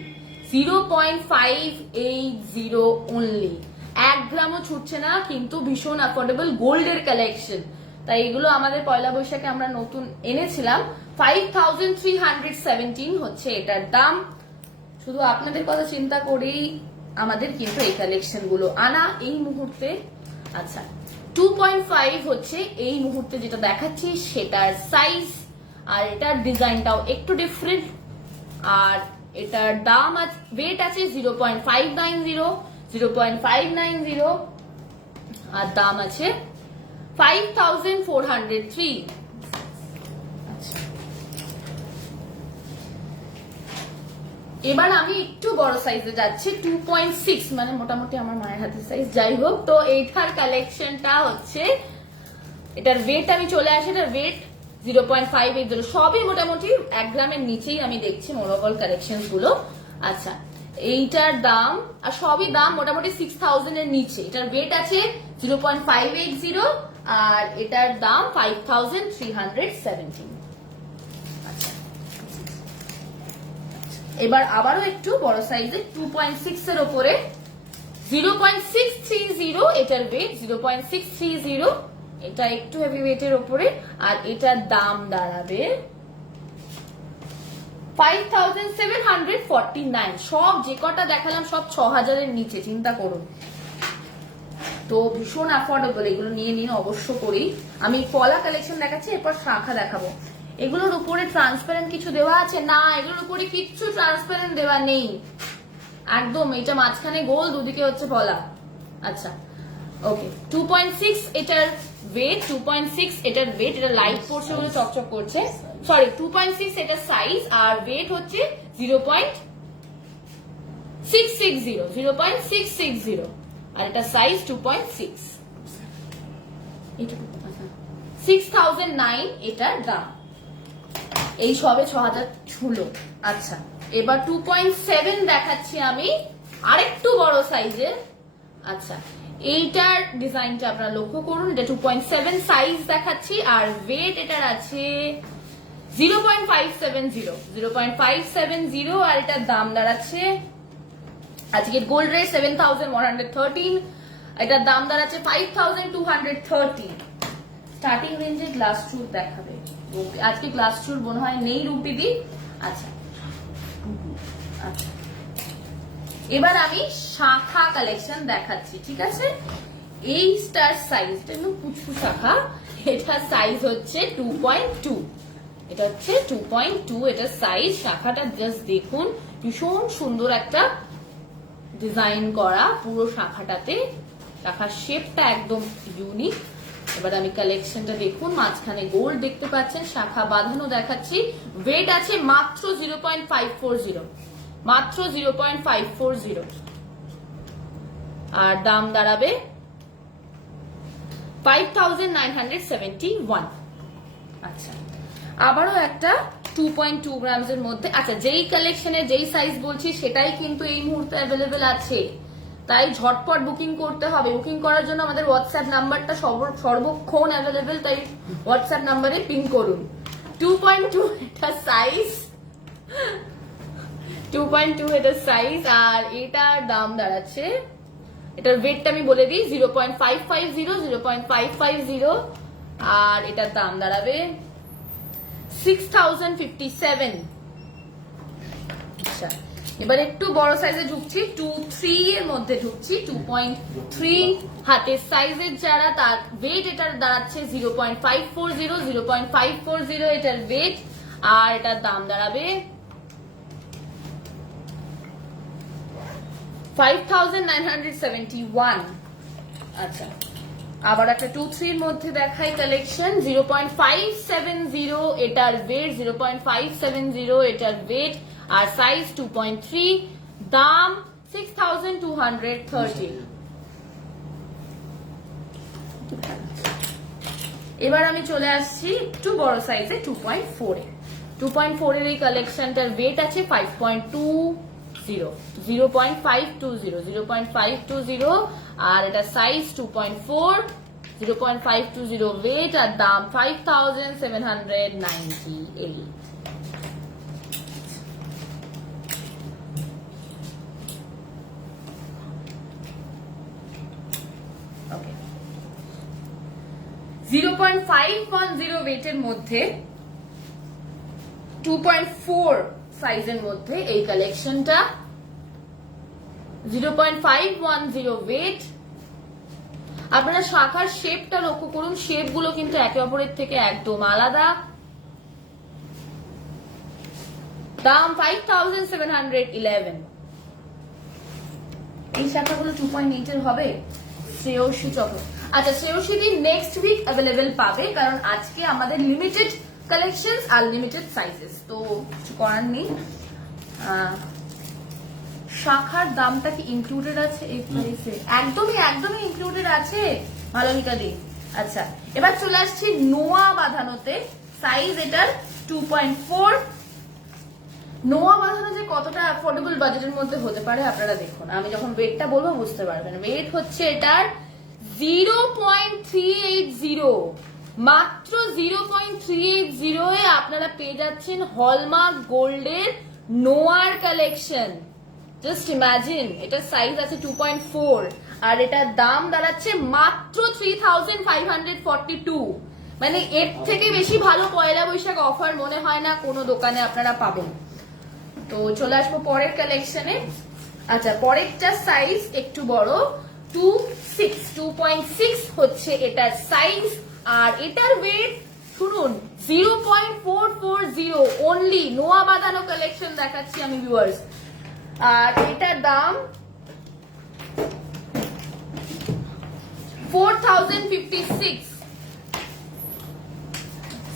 0.580 অনলি। 1 গ্রামও ছুটছে না, কিন্তু ভীষণ অ্যাফোর্ডেবল গোল্ডের কালেকশন। তাই এগুলো আমাদের পয়লা বৈশাখে আমরা নতুন এনেছিলাম। 5,317 হচ্ছে এটার দাম। শুধু আপনাদের কথা চিন্তা করেই আমাদের কিন্তু এই কালেকশন গুলো আনা এই মুহূর্তে। আচ্ছা 2.5 হচ্ছে এই মুহূর্তে যেটা দেখাচ্ছি সেটার সাইজ, আর এটার ডিজাইনটাও একটু ডিফারেন্ট। আর এটার দাম আছে, ওয়েট আছে 0.590, আর দাম আছে 5,403। এবার আমি একটু বড় সাইজে যাচ্ছি, 2.6, মানে মোটামুটি আমার মায়ের হাতের সাইজ। যাই হোক, তো এইটার কালেকশনটা হচ্ছে, এটার ওয়েট আমি চলে আসি, এটার ওয়েট 0.580। সবই মোটামুটি 1 গ্রামের নিচেই আমি দেখছি মোরোবল কালেকশন গুলো। আচ্ছা এইটার দাম, আর সবই দাম মোটামুটি 6,000 এর নিচে। এটার ওয়েট আছে 0.580 আর এটার দাম 5,317। এবার আবারও একটু বড় সাইজে 2.6 এর উপরে 0.630 এটার ওয়েট, 0.630, এটা একটু হেভি ওয়েটের উপরে। আর এটার দাম দাঁড়াবে 5,749। সব যে কটা দেখালাম সব 6,000 এর নিচে, চিন্তা করুন। তো ভীষণ অ্যাফোর্ডেবল, এগুলো নিয়ে নিন অবশ্য করেই। আমি পলা কালেকশন দেখাচ্ছি, এরপর শাখা দেখাবো। এগুলোর উপরে ট্রান্সপারেন্ট কিছু দেওয়া আছে না, এগুলোর উপরে কিচ্ছু ট্রান্সপারেন্ট দেওয়া নেই একদম। এটা মাঝখানে গোল, দুদিকে হচ্ছে পলা। আচ্ছা ওকে, 2.6 এটার ওয়েট, 2.6 এটার ওয়েট, এটা লাইট পড়ছে বলে চকচক করছে, সরি 2.6 এটার সাইজ, আর ওয়েট হচ্ছে 0.660, আর এটা সাইজ 2.6, 6009 এটার দাম। এই সবে 6000 ছুলো। আচ্ছা এবার 2.7 দেখাচ্ছি আমি, আরেকটু বড় সাইজের। আচ্ছা এইটার ডিজাইনটা আপনারা লক্ষ্য করুন, এটা 2.7 সাইজ দেখাচ্ছি, আর ওয়েট এটার আছে 0.570, আর এটার দাম দাঁড়াচ্ছে আজকের গোল্ড রেট 7113, এটার দাম দাঁড়াচ্ছে 5230। স্টার্টিং রেঞ্জে গ্লাস চুর দেখাবে আজকে, গ্লাস চুর মনে হয় নেই রুপিদি। আচ্ছা আচ্ছা, এবার আমি শাখা কালেকশন দেখাচ্ছি, ঠিক আছে। এই স্টার সাইজ, এটা পুচকু শাখা, এটা সাইজ হচ্ছে 2.2, এটা হচ্ছে 2.2 এটা সাইজ। শাখাটা জাস্ট দেখুন, ভীষণ সুন্দর একটা ডিজাইন করা পুরো শাখাটাতে, শাখার শেপটা একদম ইউনিক। এবার আমি কালেকশনটা দেখুন, মাঝখানে গোল্ড দেখতে পাচ্ছেন, শাখা বাঁধানো দেখাচ্ছি। ওয়েট আছে মাত্র 0.540, মাত্র 0.540, আর দাম দাঁড়াবে 5971। আচ্ছা আবারও একটা 2.2 গ্রামস এর মধ্যে। আচ্ছা যেই কালেকশনের যেই সাইজ বলছি সেটাই কিন্তু এই মুহূর্তে অ্যাভেলেবেল আছে, তাই ঝটপট বুকিং করতে হবে। বুকিং করার জন্য আমাদের হোয়াটসঅ্যাপ নাম্বারটা সর্বক্ষণ অ্যাভেলেবেল, তাই হোয়াটসঅ্যাপ নাম্বারে পিং করুন। 2.2 এটা সাইজ, 2.2 এটার সাইজ, আর এটার দাম দাঁড়াচ্ছে, এটার ওয়েটটা আমি বলে দিই 0.550, আর এটার দাম দাঁড়াবে 6057। আচ্ছা এবার একটু বড় সাইজে ঢুকছি, 2.3 এর মধ্যে ঢুকছি, 2.3 হাতের সাইজের যারা, তার ওয়েট এটার দাঁড়াচ্ছে 0.540, এটার ওয়েট, আর এটার দাম দাঁড়াবে 5971। আচ্ছা আবার একটা 2.3 এর মধ্যে দেখাই কালেকশন, 0.570 এটার ওয়েট, 0.570 এটার ওয়েট, আর সাইজ 2.3, দাম 6230। এবার আমি চলে আসছি একটু বড় সাইজে 2.4 এ। 2.4 এর এই কালেকশনটার ওয়েট আছে 0.520, আর এটা সাইজ 2.4, 0.520 ওয়েট, আর দাম 5798। ওকে, 0.510 ওয়েটের মধ্যে, 2.4 সাইজের মধ্যে এই কালেকশনটা, 0.510 ওয়েট। আপনারা শাখার শেপটা লক্ষ্য করুন, শেপ গুলো কিন্তু একে অপরের থেকে একদম আলাদা। দাম 5711। এই শাখাগুলো 2.8 এর হবে। শ্রেয়সী চকো, আচ্ছা শ্রেয়সী নেক্সট উইক অ্যাভেলেবেল পাবে, কারণ আজকে আমাদের লিমিটেড কালেকশন আর লিমিটেড সাইজেস, তো কিছু করার নেই। শাখার দামটা কি ইনক্লুডেড আছে এই প্রাইসে? একদমই ইনক্লুডেড আছে মালবিকা দি। আচ্ছা এবার চলে আসছি নোয়া বাঁধানোতে, সাইজ এটার 2.4। নোয়া বাঁধানো যে কতটা অ্যাফোর্ডেবল বাজেটের মধ্যে হতে পারে আপনারা দেখুন, আমি যখন ওয়েটটা বলবো বুঝতে পারবেন। ওয়েট হচ্ছে এটার 0.380, মাত্র 0.380 এ আপনারা পেয়ে যাচ্ছেন হলমার্ক গোল্ডের নোয়ার কালেকশন। জাস্ট ইমাজিন, এটার সাইজ আছে 2.4, আর এটার দাম দাঁড়াচ্ছে মাত্র 3542। মানে এর থেকে বেশি ভালো পয়লা বৈশাখ অফার মনে হয় না কোনো দোকানে আপনারা পাবেন। তো চলে আসবো পরের কালেকশনে। আচ্ছা পরেরটা সাইজ একটু বড়, 2.6 হচ্ছে এটার সাইজ, আর এটার ওয়েট শুনুন 0.440 অনলি। নোয়া বাঁধানো কালেকশন দেখাচ্ছি আমি ভিউয়ার্স। আর এটার দাম 4056।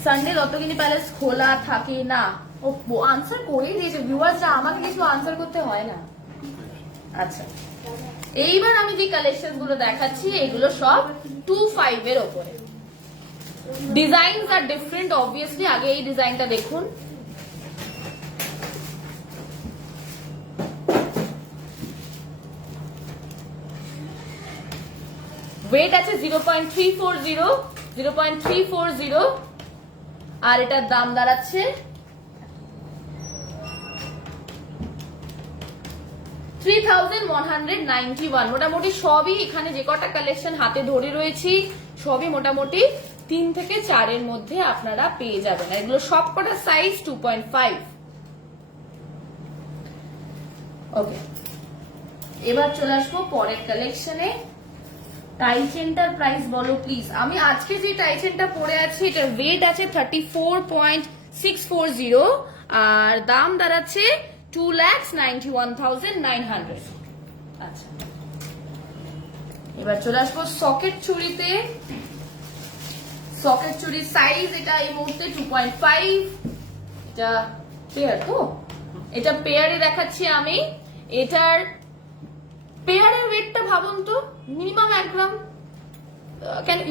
সানডে রত্নগিনি প্যালেস খোলা থাকে না। ও আনসার করে দিয়েছে ভিউয়ার্সরা, আমাকে কিছু আনসার করতে হয় না। আচ্ছা, এইবার আমি যে কালেকশন গুলো দেখাচ্ছি এগুলো সব 25 এর উপরে। ডিজাইন আর ডিফারেন্ট অবভিয়াসলি। আগে এই ডিজাইনটা দেখুন, ওয়েট আছে 0.340, আর এটার দাম দাঁড়াচ্ছে 3191। মোটামুটি সবই এখানে যে কটা কালেকশন হাতে ধরে রয়েছি সবই মোটামুটি 3 থেকে 4 এর মধ্যে আপনারা পেয়ে যাবেন। এগুলো সব কটা সাইজ 2.5। ওকে, এবার চলে আসবো পরের কালেকশনে। টাই চেনটার প্রাইস বলো প্লিজ। আমি আজকে যে টাই চেনটা পরে আছি এটার ওয়েট আছে 34.640, আর দাম দাঁড়াচ্ছে 2,91,900। আচ্ছা, এবার চলে আসবো সকেট চুড়িতে। সকেট চুড়ির সাইজ এটা এই মুহূর্তে 2.5। এটা পেয়ার তো, এটা পেয়ারে দেখাচ্ছি আমি। এটার পেয়ারের ওয়েটটা ভাবুন তো, minimum 1 gram.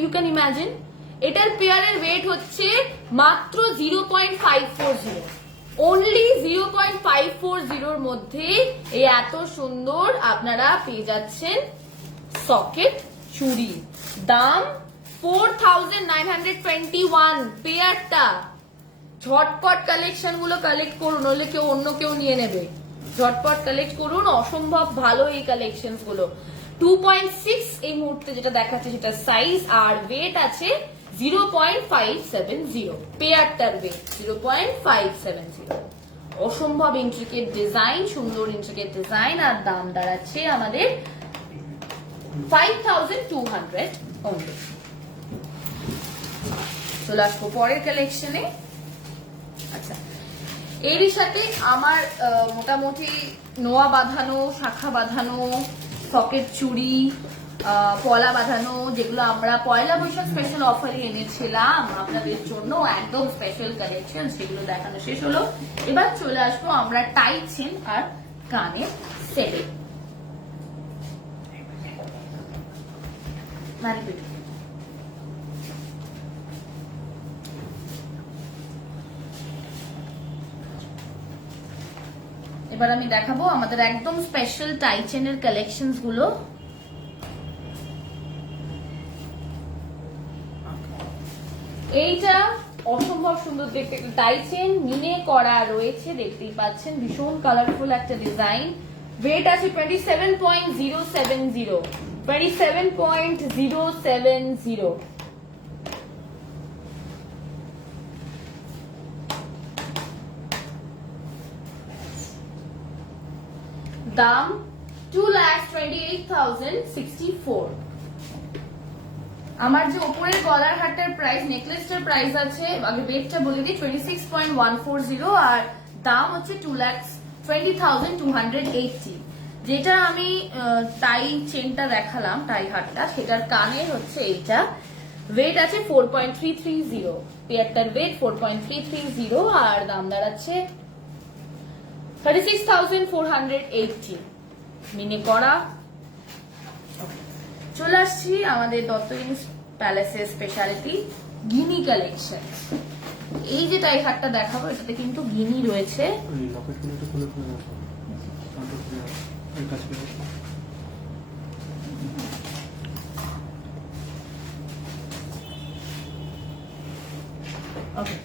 You can imagine. এটার পেয়ারের ওয়েট হচ্ছে মাত্র 0.540। অনলি 0.540 মধ্যে এই এত সুন্দর আপনারা পেয়ে যাচ্ছেন সকেট চুড়ি। দাম 4921 পেয়ারটা। ঝটপট কালেকশন গুলো কালেক্ট করুন, নইলে অন্য কেউ নিয়ে নেবে। ঝটপট কালেক্ট করুন, অসম্ভব ভালো এই কালেকশন গুলো। 2.6 এই মুহূর্তে যেটা দেখাচ্ছে সেটা সাইজ, আর ওয়েট আছে 0.570। পেয়ারটার ওয়েট 0.570। অসম্ভব ইন্ট্রিকেট ডিজাইন, সুন্দর ইন্ট্রিকেট ডিজাইন, আর দাম দাঁড়াচ্ছে আমাদের 5200 অনলি। চলে আসবো পরের কালেকশনে। আচ্ছা, এরই সাথে আমার মোটামুটি নোয়া বাঁধানো, শাখা বাঁধানো, সকেট চুড়ি, পলা বাঁধানো, যেগুলো আমরা পয়লা বৈশাখ স্পেশাল অফারে এনেছিলাম আপনাদের জন্য, একদম স্পেশাল কালেকশন, সেগুলো দেখানো শেষ হলো। এবার চলে আসবো আমরা টাই চেন আর কানের সেটে। এবার আমি দেখাবো আমাদের একদম স্পেশাল টাই চেনের কালেকশনস গুলো। এইটা অসম্ভব সুন্দর দেখতে একটা টাই চেন, মিনে করা রয়েছে, দেখতেই পাচ্ছেন, ভীষণ কালারফুল একটা ডিজাইন। ওয়েট আছে 27.070, 27.070। দাম 2,28,064। আমার যে উপরের গলার হারটার প্রাইস, নেকলেসটার প্রাইস আছে, আগে ওয়েটটা বলে দিই, 26.140, আর দাম হচ্ছে 2,20,280। যেটা আমি টাই চেনটা দেখালাম, টাই হারটা, সেটার কানের হচ্ছে এইটা। ওয়েট আছে 4.330, পেয়ারটার ওয়েট 4.330, আর দাম দাঁড়াচ্ছে 36,480 মিনে করা। চলে আসছি আমাদের দত্তগিনি প্যালেসের স্পেশালিটি গিনি কালেকশন। এই যে টাই হারটা দেখাবো এটাতে কিন্তু গিনি রয়েছে। ওকে,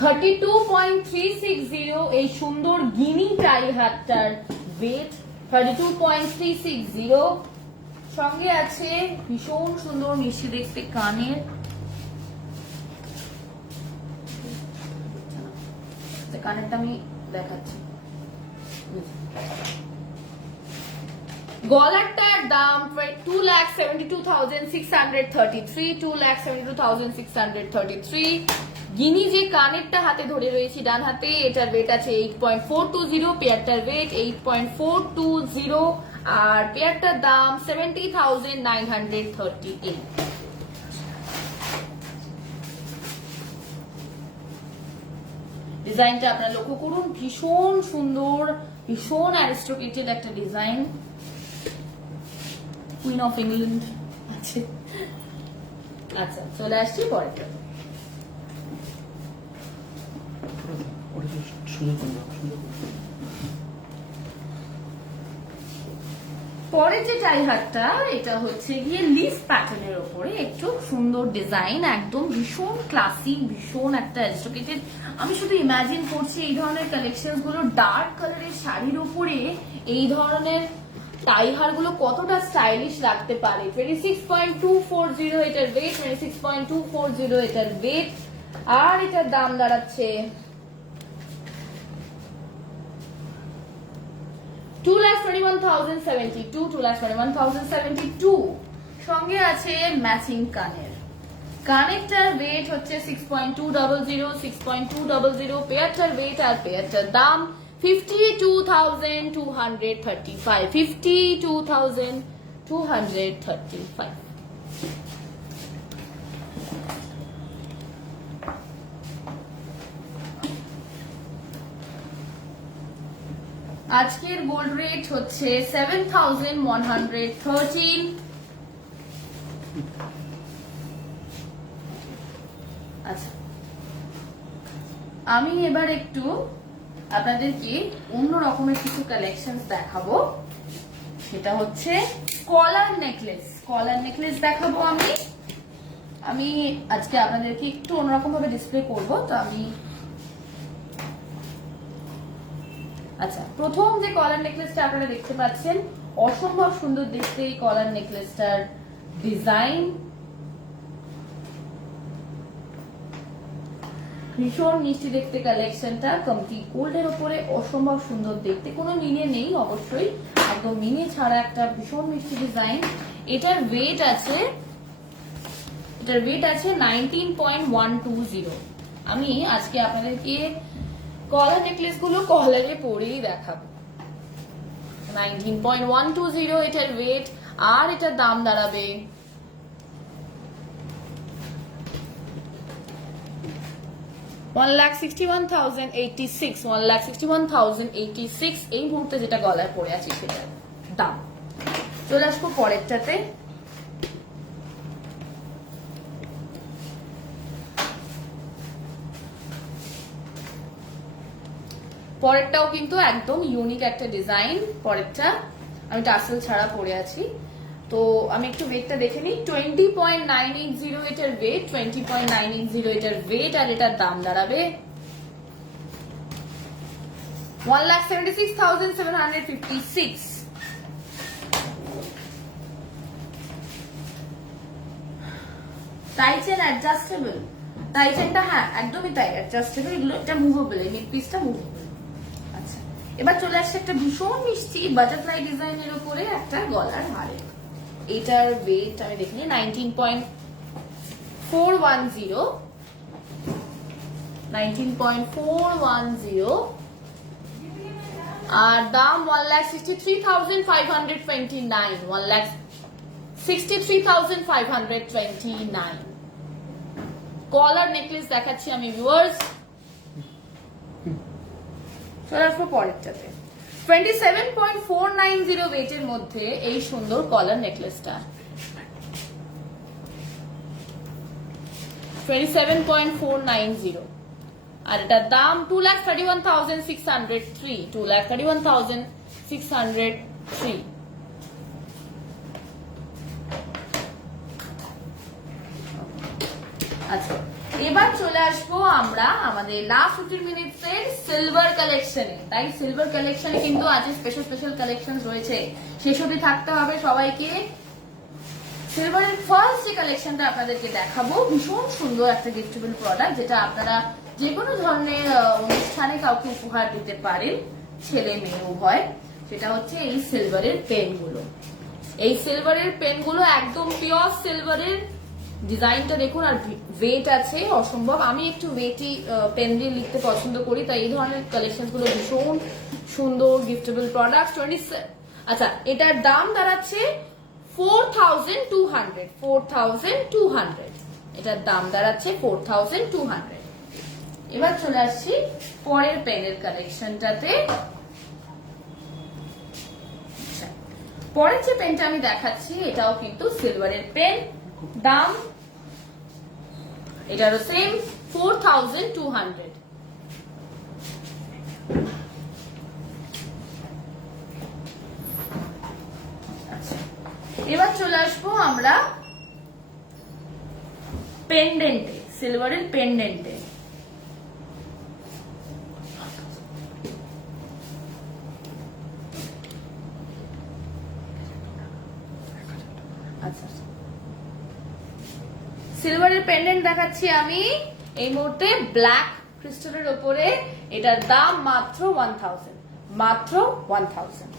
32.360 এই সুন্দর গিনি টাই হারটার ওয়েট 32.360। সঙ্গে আছে ভীষণ সুন্দর মিষ্টি দেখতে কানের, কানেরটা আমি দেখাচ্ছি। গলারটার দাম 2,72,633, 2,72,633। গিনি যে কানেরটা হাতে ধরে রয়েছি ডান হাতে, এটার ওয়েট আছে 8.420, পেয়ারটার ওয়েট 8.420, আর পেয়ারটার দাম 70,938। ডিজাইনটা আপনারা লক্ষ্য করুন, ভীষণ সুন্দর, ভীষণ অ্যারিস্টোক্রেটেড একটা ডিজাইন। কুইন অফ ইংল্যান্ড আছে। আচ্ছা, চলে আসছি পরেরটা। পরের যে টাই হাতটা, এটা হচ্ছে গিয়ে লিফ প্যাটার্নের উপরে একটু সুন্দর ডিজাইন, একদম ভীষণ ক্লাসিক, ভীষণ একটা অ্যারিস্টোক্রেটেড। আমি শুধু ইমাজিন করছি এই ধরনের কালেকশন গুলো ডার্ক কালারের শাড়ির উপরে এই ধরনের টাইহার গুলো কতটা স্টাইলিশ লাগতে পারে। 26.240 এটার ওয়েট, 26.240 এটার ওয়েট, আর এটার দাম দাঁড়াচ্ছে 2,21,072, 2,21,072। সঙ্গে আছে ম্যাচিং কানের। কানেরটার ওয়েট হচ্ছে 6.200, 6.200, পেয়ারটার ওয়েট আর পেয়ারটার দাম 52,235, 52,235। আজকের গোল্ড রেট হচ্ছে 7,113। আচ্ছা, আমি এবার একটু আপনাদেরকে অন্য রকমের কিছু কালেকশন দেখাবো। সেটা হচ্ছে কলার নেকলেস। কলার নেকলেস দেখাবো আমি আজকে আপনাদেরকে একটু অন্যরকম ভাবে ডিসপ্লে করবো। তো আমি আচ্ছা, প্রথম যে কলার নেকলেসটা আপনারা দেখতে পাচ্ছেন, অসম্ভব সুন্দর দেখতে এই কলার নেকলেসটার ডিজাইন। ভীষণ মিষ্টি দেখতে কালেকশনটা, কমপ্লিট গোল্ডের উপরে অসম্ভব সুন্দর দেখতে, কোনো মিনে নেই অবশ্যই, একদম মিনে ছাড়া একটা ভীষণ মিষ্টি ডিজাইন। এটার ওয়েট আছে 19.120। আমি আজকে আপনাদেরকে কলার নেকলেস গুলো কলারে পরেই দেখাবো। 19.120 এটার ওয়েট, আর এটার দাম দাঁড়াবে 1,61,086, 1,61,086 এই মুহূর্তে যেটা গলায় পরে আছে সেটার দাম। চলে আসবো পরেরটাতে। পরেরটাও কিন্তু একদম ইউনিক একটা ডিজাইন। পরেরটা আমি টার্সেল ছাড়া পরে আছি, তো আমি একটু ওয়েটটা দেখে নিই। 20.980 এটার ওয়েট, 20.980 এটার ওয়েট, আর এটার দাম দাঁড়াবে 1,76,756। টাইচেন অ্যাডজাস্টেবল, টাইচেনটা হ্যাঁ একদমই তাই, অ্যাডজাস্টেবল, এগুলো এটা মুভেবল, এই মিড পিসটা মুভেবল। আচ্ছা, এবার চলে আসছে একটা ভীষণ মিষ্টি বাটারফ্লাই ডিজাইনের উপরে একটা গলার হারে। এটার ওয়েট আমি দেখি 19.410, 19.410, আর দাম 1,63,529, 1,63,529। কলার নেকলেস দেখাচ্ছি আমি ভিউয়ার্স। চলে আসবো পরেরটাতে। 27.490 ওয়েটের মধ্যে এই সুন্দর কলার নেকলেসটা, 27.490, আর এটার দাম 2,31,603, 2,31,603। আচ্ছা, এবার চলে আসবো আমরা আমাদের লাস্ট 15 মিনিটস এর সিলভার কালেকশনে। তাই সিলভার কালেকশনে কিন্তু আজ স্পেশাল স্পেশাল কালেকশন রয়েছে, শেষ অবধি থাকতে হবে সবাইকে। সিলভারের ফার্স্ট যে কালেকশনটা আপনাদেরকে দেখাবো, ভীষণ সুন্দর একটা গিফটেবল প্রোডাক্ট, যেটা আপনারা যে কোনো ধরনের অনুষ্ঠানে কাউকে উপহার দিতে পারেন। ছেলে মেয়ে উভয়, সেটা হচ্ছে এই সিলভারের পেনগুলো। এই সিলভারের পেনগুলো একদম পিওর সিলভারের, ডিজাইনটা দেখুন, আর ওয়েট আছে অসম্ভব। আমি একটু ওয়েটি পেন দিয়ে লিখতে পছন্দ করি, তাই এই ধরনের কালেকশন গুলো ভীষণ সুন্দর গিফটেবল প্রোডাক্ট। আচ্ছা, এটার দাম দাঁড়াচ্ছে 4200, 4200, এটার দাম দাঁড়াচ্ছে 4200। এবার চলে আসছি পরের পেনের কালেকশনটাতে। পরের যে পেনটা আমি দেখাচ্ছি এটাও কিন্তু সিলভারের পেন, দাম এটারও সেম 4200। এবার চলে আসবো আমরা পেন্ডেন্টে, সিলভারের পেন্ডেন্টে। আচ্ছা, সিলভারের পেন্ডেন্ট দেখাচ্ছি আমি এই মুহূর্তে ব্ল্যাক ক্রিস্টালের উপরে। এটার দাম মাত্র 1000, মাত্র 1000।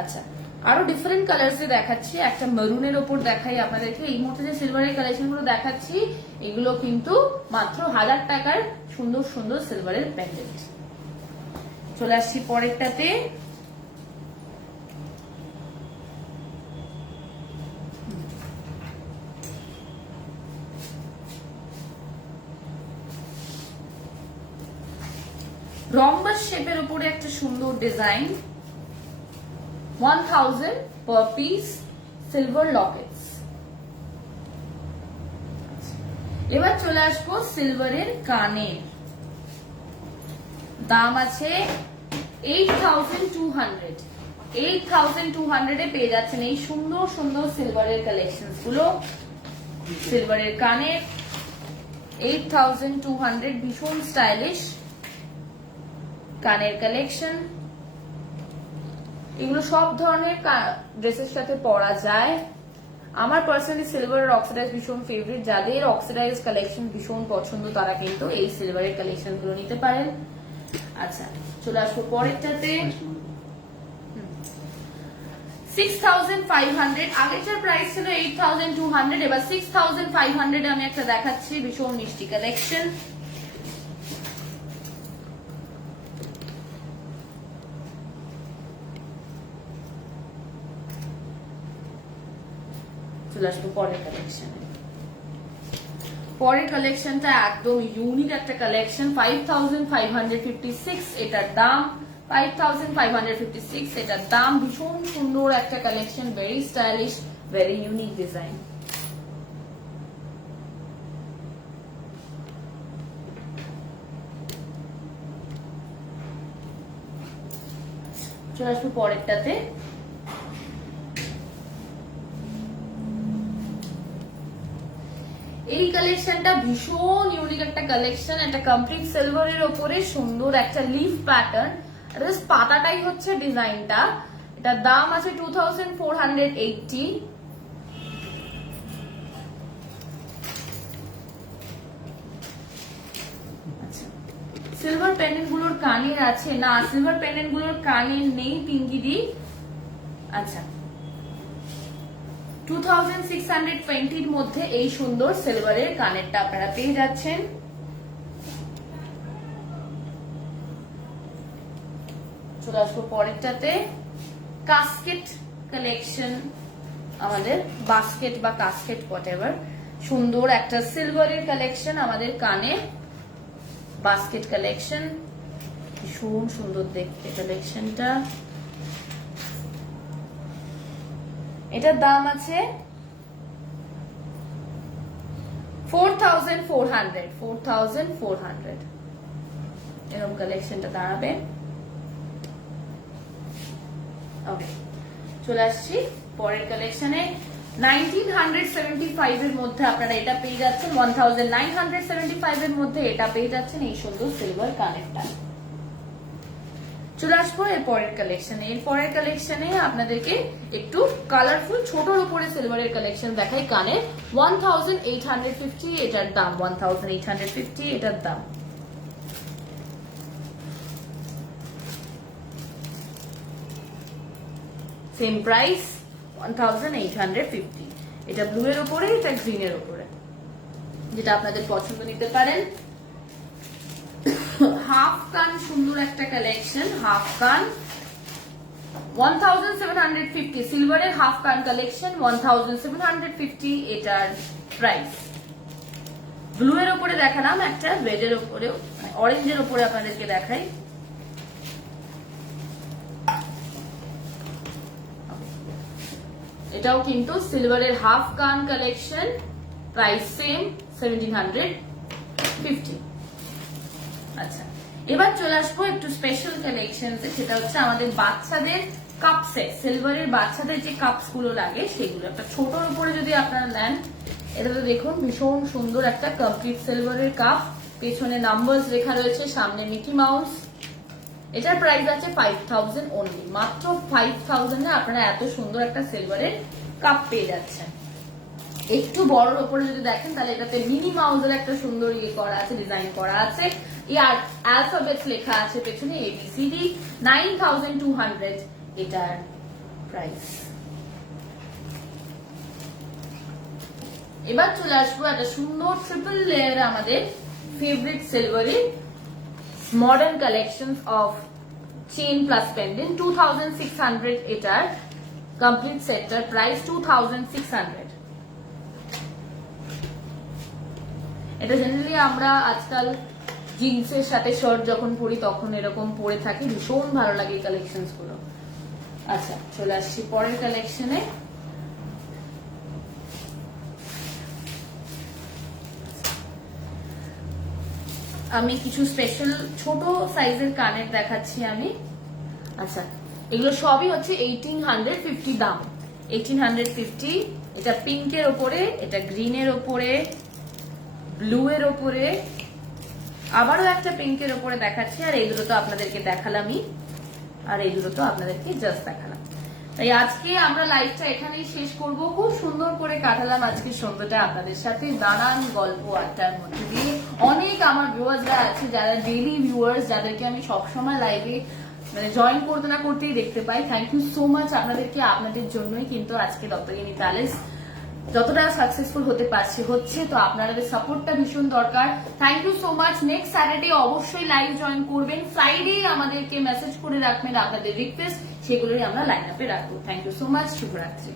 আচ্ছা, আরো ডিফারেন্ট কালার্স দেখাচ্ছি, একটা মেরুনের উপর দেখাই আপনাদেরকে। এই মুহূর্তে যে সিলভারের কালেকশন গুলো দেখাচ্ছি এগুলো কিন্তু মাত্র 1000 টাকার সুন্দর সুন্দর সিলভারের পেন্ডেন্ট। চলে আসছি পরেরটাতে। রম্বাস শেপের উপরে একটা সুন্দর ডিজাইন, 1000 per piece সিলভার লকেটস। এবার চলে আসবো সিলভারের কানের, দাম আছে 8200। 8200 এ পেয়ে যাচ্ছেন এই সুন্দর সুন্দর সিলভারের কালেকশন গুলো। সিলভারের কানের 8200, ভীষণ স্টাইলিশ কানের কালেকশন। এগুলো সব ধরনের ড্রেসের সাথে পরা যায়। আমার পার্সোনালি সিলভারের অক্সিডাইজ ভীষণ ফেভারিট, যাদের অক্সিডাইজ কালেকশন ভীষণ পছন্দ তারা কিন্তু এই সিলভারের কালেকশন গুলো নিতে পারেন। আচ্ছা, চলে আসবো পরেরটাতে। 6500, আগেরটার প্রাইস ছিল 8200, এবার 6500 এ আমি একটা দেখাচ্ছি ভীষণ মিষ্টি কালেকশন। চলে আসবো পরের কালেকশনে। পরের কালেকশনটা একদম ইউনিক একটা কালেকশন, 5556 এটার দাম, 5556 এটার দাম। ভীষণ সুন্দর একটা collection, very stylish, very unique design. চলে আসবো পরেরটাতে। এই কালেকশনটা ভীষণ ইউনিক একটা কালেকশন, একটা কমপ্লিট সিলভারের উপরে সুন্দর একটা লিফ প্যাটার্ন, পাতাটাই হচ্ছে ডিজাইনটা। এটার দাম আছে 2480। সিলভার পেন্ডেন্ট গুলোর কানের আছে না, সিলভার পেন্ডেন্ট গুলোর কানের নেই পিঙ্কিদি। আচ্ছা, 2620 এর মধ্যে এই সুন্দর সিলভারের কানেরটা আপনারা পেয়ে যাচ্ছেন। চলে আসবো পরেরটাতে। কাস্কেট কালেকশন, আমাদের বাস্কেট বা কাস্কেট হোয়াটএভার, সুন্দর একটা সিলভারের কালেকশন আমাদের কানে, বাস্কেট কালেকশন, ভীষণ সুন্দর দেখতে কালেকশনটা। এটার দাম আছে 4400, 4400 এরকম কালেকশনটা দাঁড়াবে। ওকে, চলে আসছি পরের কালেকশনে। 1975 এর মধ্যে আপনারা এটা পেয়ে যাচ্ছেন, 1975 এর মধ্যে এটা পেয়ে যাচ্ছেন এই সুন্দর সিলভার কানেরটা। চলে আসবো এর পরের কালেকশনে। এর পরের কালেকশনে আপনাদেরকে একটু কালারফুল ছোটর উপরে সিলভারের কালেকশন দেখাই কানের, 1850 এটার দাম, 1850 এটার দাম। Same price 1850। এটা ব্লু এর উপরে, এটা গ্রিন এর উপরে, যেটা আপনাদের পছন্দ নিতে পারেন। হাফ কান সুন্দর একটা কালেকশন, হাফ কান 1750, সিলভারের হাফ কান কালেকশন 1750 এটার প্রাইস। ব্লু এর উপরে দেখালাম একটা, রেড এর উপরে, অরেঞ্জের উপরে আপনাদেরকে দেখাই। এটাও কিন্তু সিলভারের হাফ কান কালেকশন, প্রাইস সেম 1750। আচ্ছা, এবার চলে আসবো একটু স্পেশাল কালেকশন, সেটা হচ্ছে আমাদের বাচ্চাদের কাপ সেট। সিলভারের বাচ্চাদের যে কাপস গুলো লাগে সেগুলো, একটা ছোটর উপরে যদি আপনারা নেন, এটা তো দেখুন ভীষণ সুন্দর একটা কমপ্লিট সিলভারের কাপ, পেছনে নাম্বারস লেখা রয়েছে, সামনে মিকি মাউস। এটার প্রাইস আছে 5000 অনলি, মাত্র 5000 এ আপনারা এত সুন্দর একটা সিলভারের কাপ পেয়ে যাচ্ছেন। একটু বড়র উপরে যদি দেখেন তাহলে এটাতে মিনি মাউসের একটা সুন্দর ইয়ে করা আছে, ডিজাইন করা আছে, ইয়ার অ্যালফাবেটস লেখা আছে পেছনে ABCD। 9200 এটার প্রাইস। এবার চলে আসবো একটা সুন্দর ট্রিপল লেয়ার আমাদের favourite silvery modern collections of chain plus pendant. 2600 এটার কমপ্লিট সেটটার প্রাইস 2600। এটা জেনারেলি আমরা আজকাল জিন্সের সাথে শার্ট যখন পরি তখন এরকম পরে থাকি, ভীষণ ভালো লাগে কালেকশনস গুলো। আচ্ছা, চলে আসছি পরের কালেকশনে। আমি কিছু স্পেশাল ছোট সাইজের কানের দেখাচ্ছি আমি। আচ্ছা, এগুলো সবই হচ্ছে 1850 দাম, 1850। এটা পিঙ্কের ওপরে, এটা গ্রিনের ওপরে, ব্লু এর ওপরে, আবারও একটা পিঙ্কের ওপরে দেখাচ্ছি, আর এইগুলো তো আপনাদেরকে দেখালামই, আর এইগুলো তো আপনাদেরকে জাস্ট দেখালাম। তাই আজকে আমরা লাইভটা এখানেই শেষ করব। খুব সুন্দর করে কাটালাম আজকে সন্ধ্যাটা আপনাদের সাথে নানান গল্প আড্ডার মধ্যে দিয়ে। অনেক আমার ভিউয়ার্সরা আছে যারা ডেইলি ভিউয়ার্স, যাদেরকে আমি সবসময় লাইভে মানে জয়েন করতে না করতেই দেখতে পাই। থ্যাংক ইউ সো মাচ আপনাদেরকে, আপনাদের জন্যই কিন্তু আজকে দত্তগিনী প্যালেস যতটা সাকসেসফুল হতে পারছে হচ্ছে, তো আপনাদের সাপোর্টটা ভীষণ দরকার। Thank you so much. Next Saturday অবশ্যই লাইভ জয়েন করবেন, ফ্রাইডে আমাদেরকে মেসেজ করে রাখবেন আপনাদের রিকোয়েস্ট, সেগুলোই আমরা লাইন আপে রাখবো। থ্যাংক ইউ সো মাচ, শুভরাত্রি।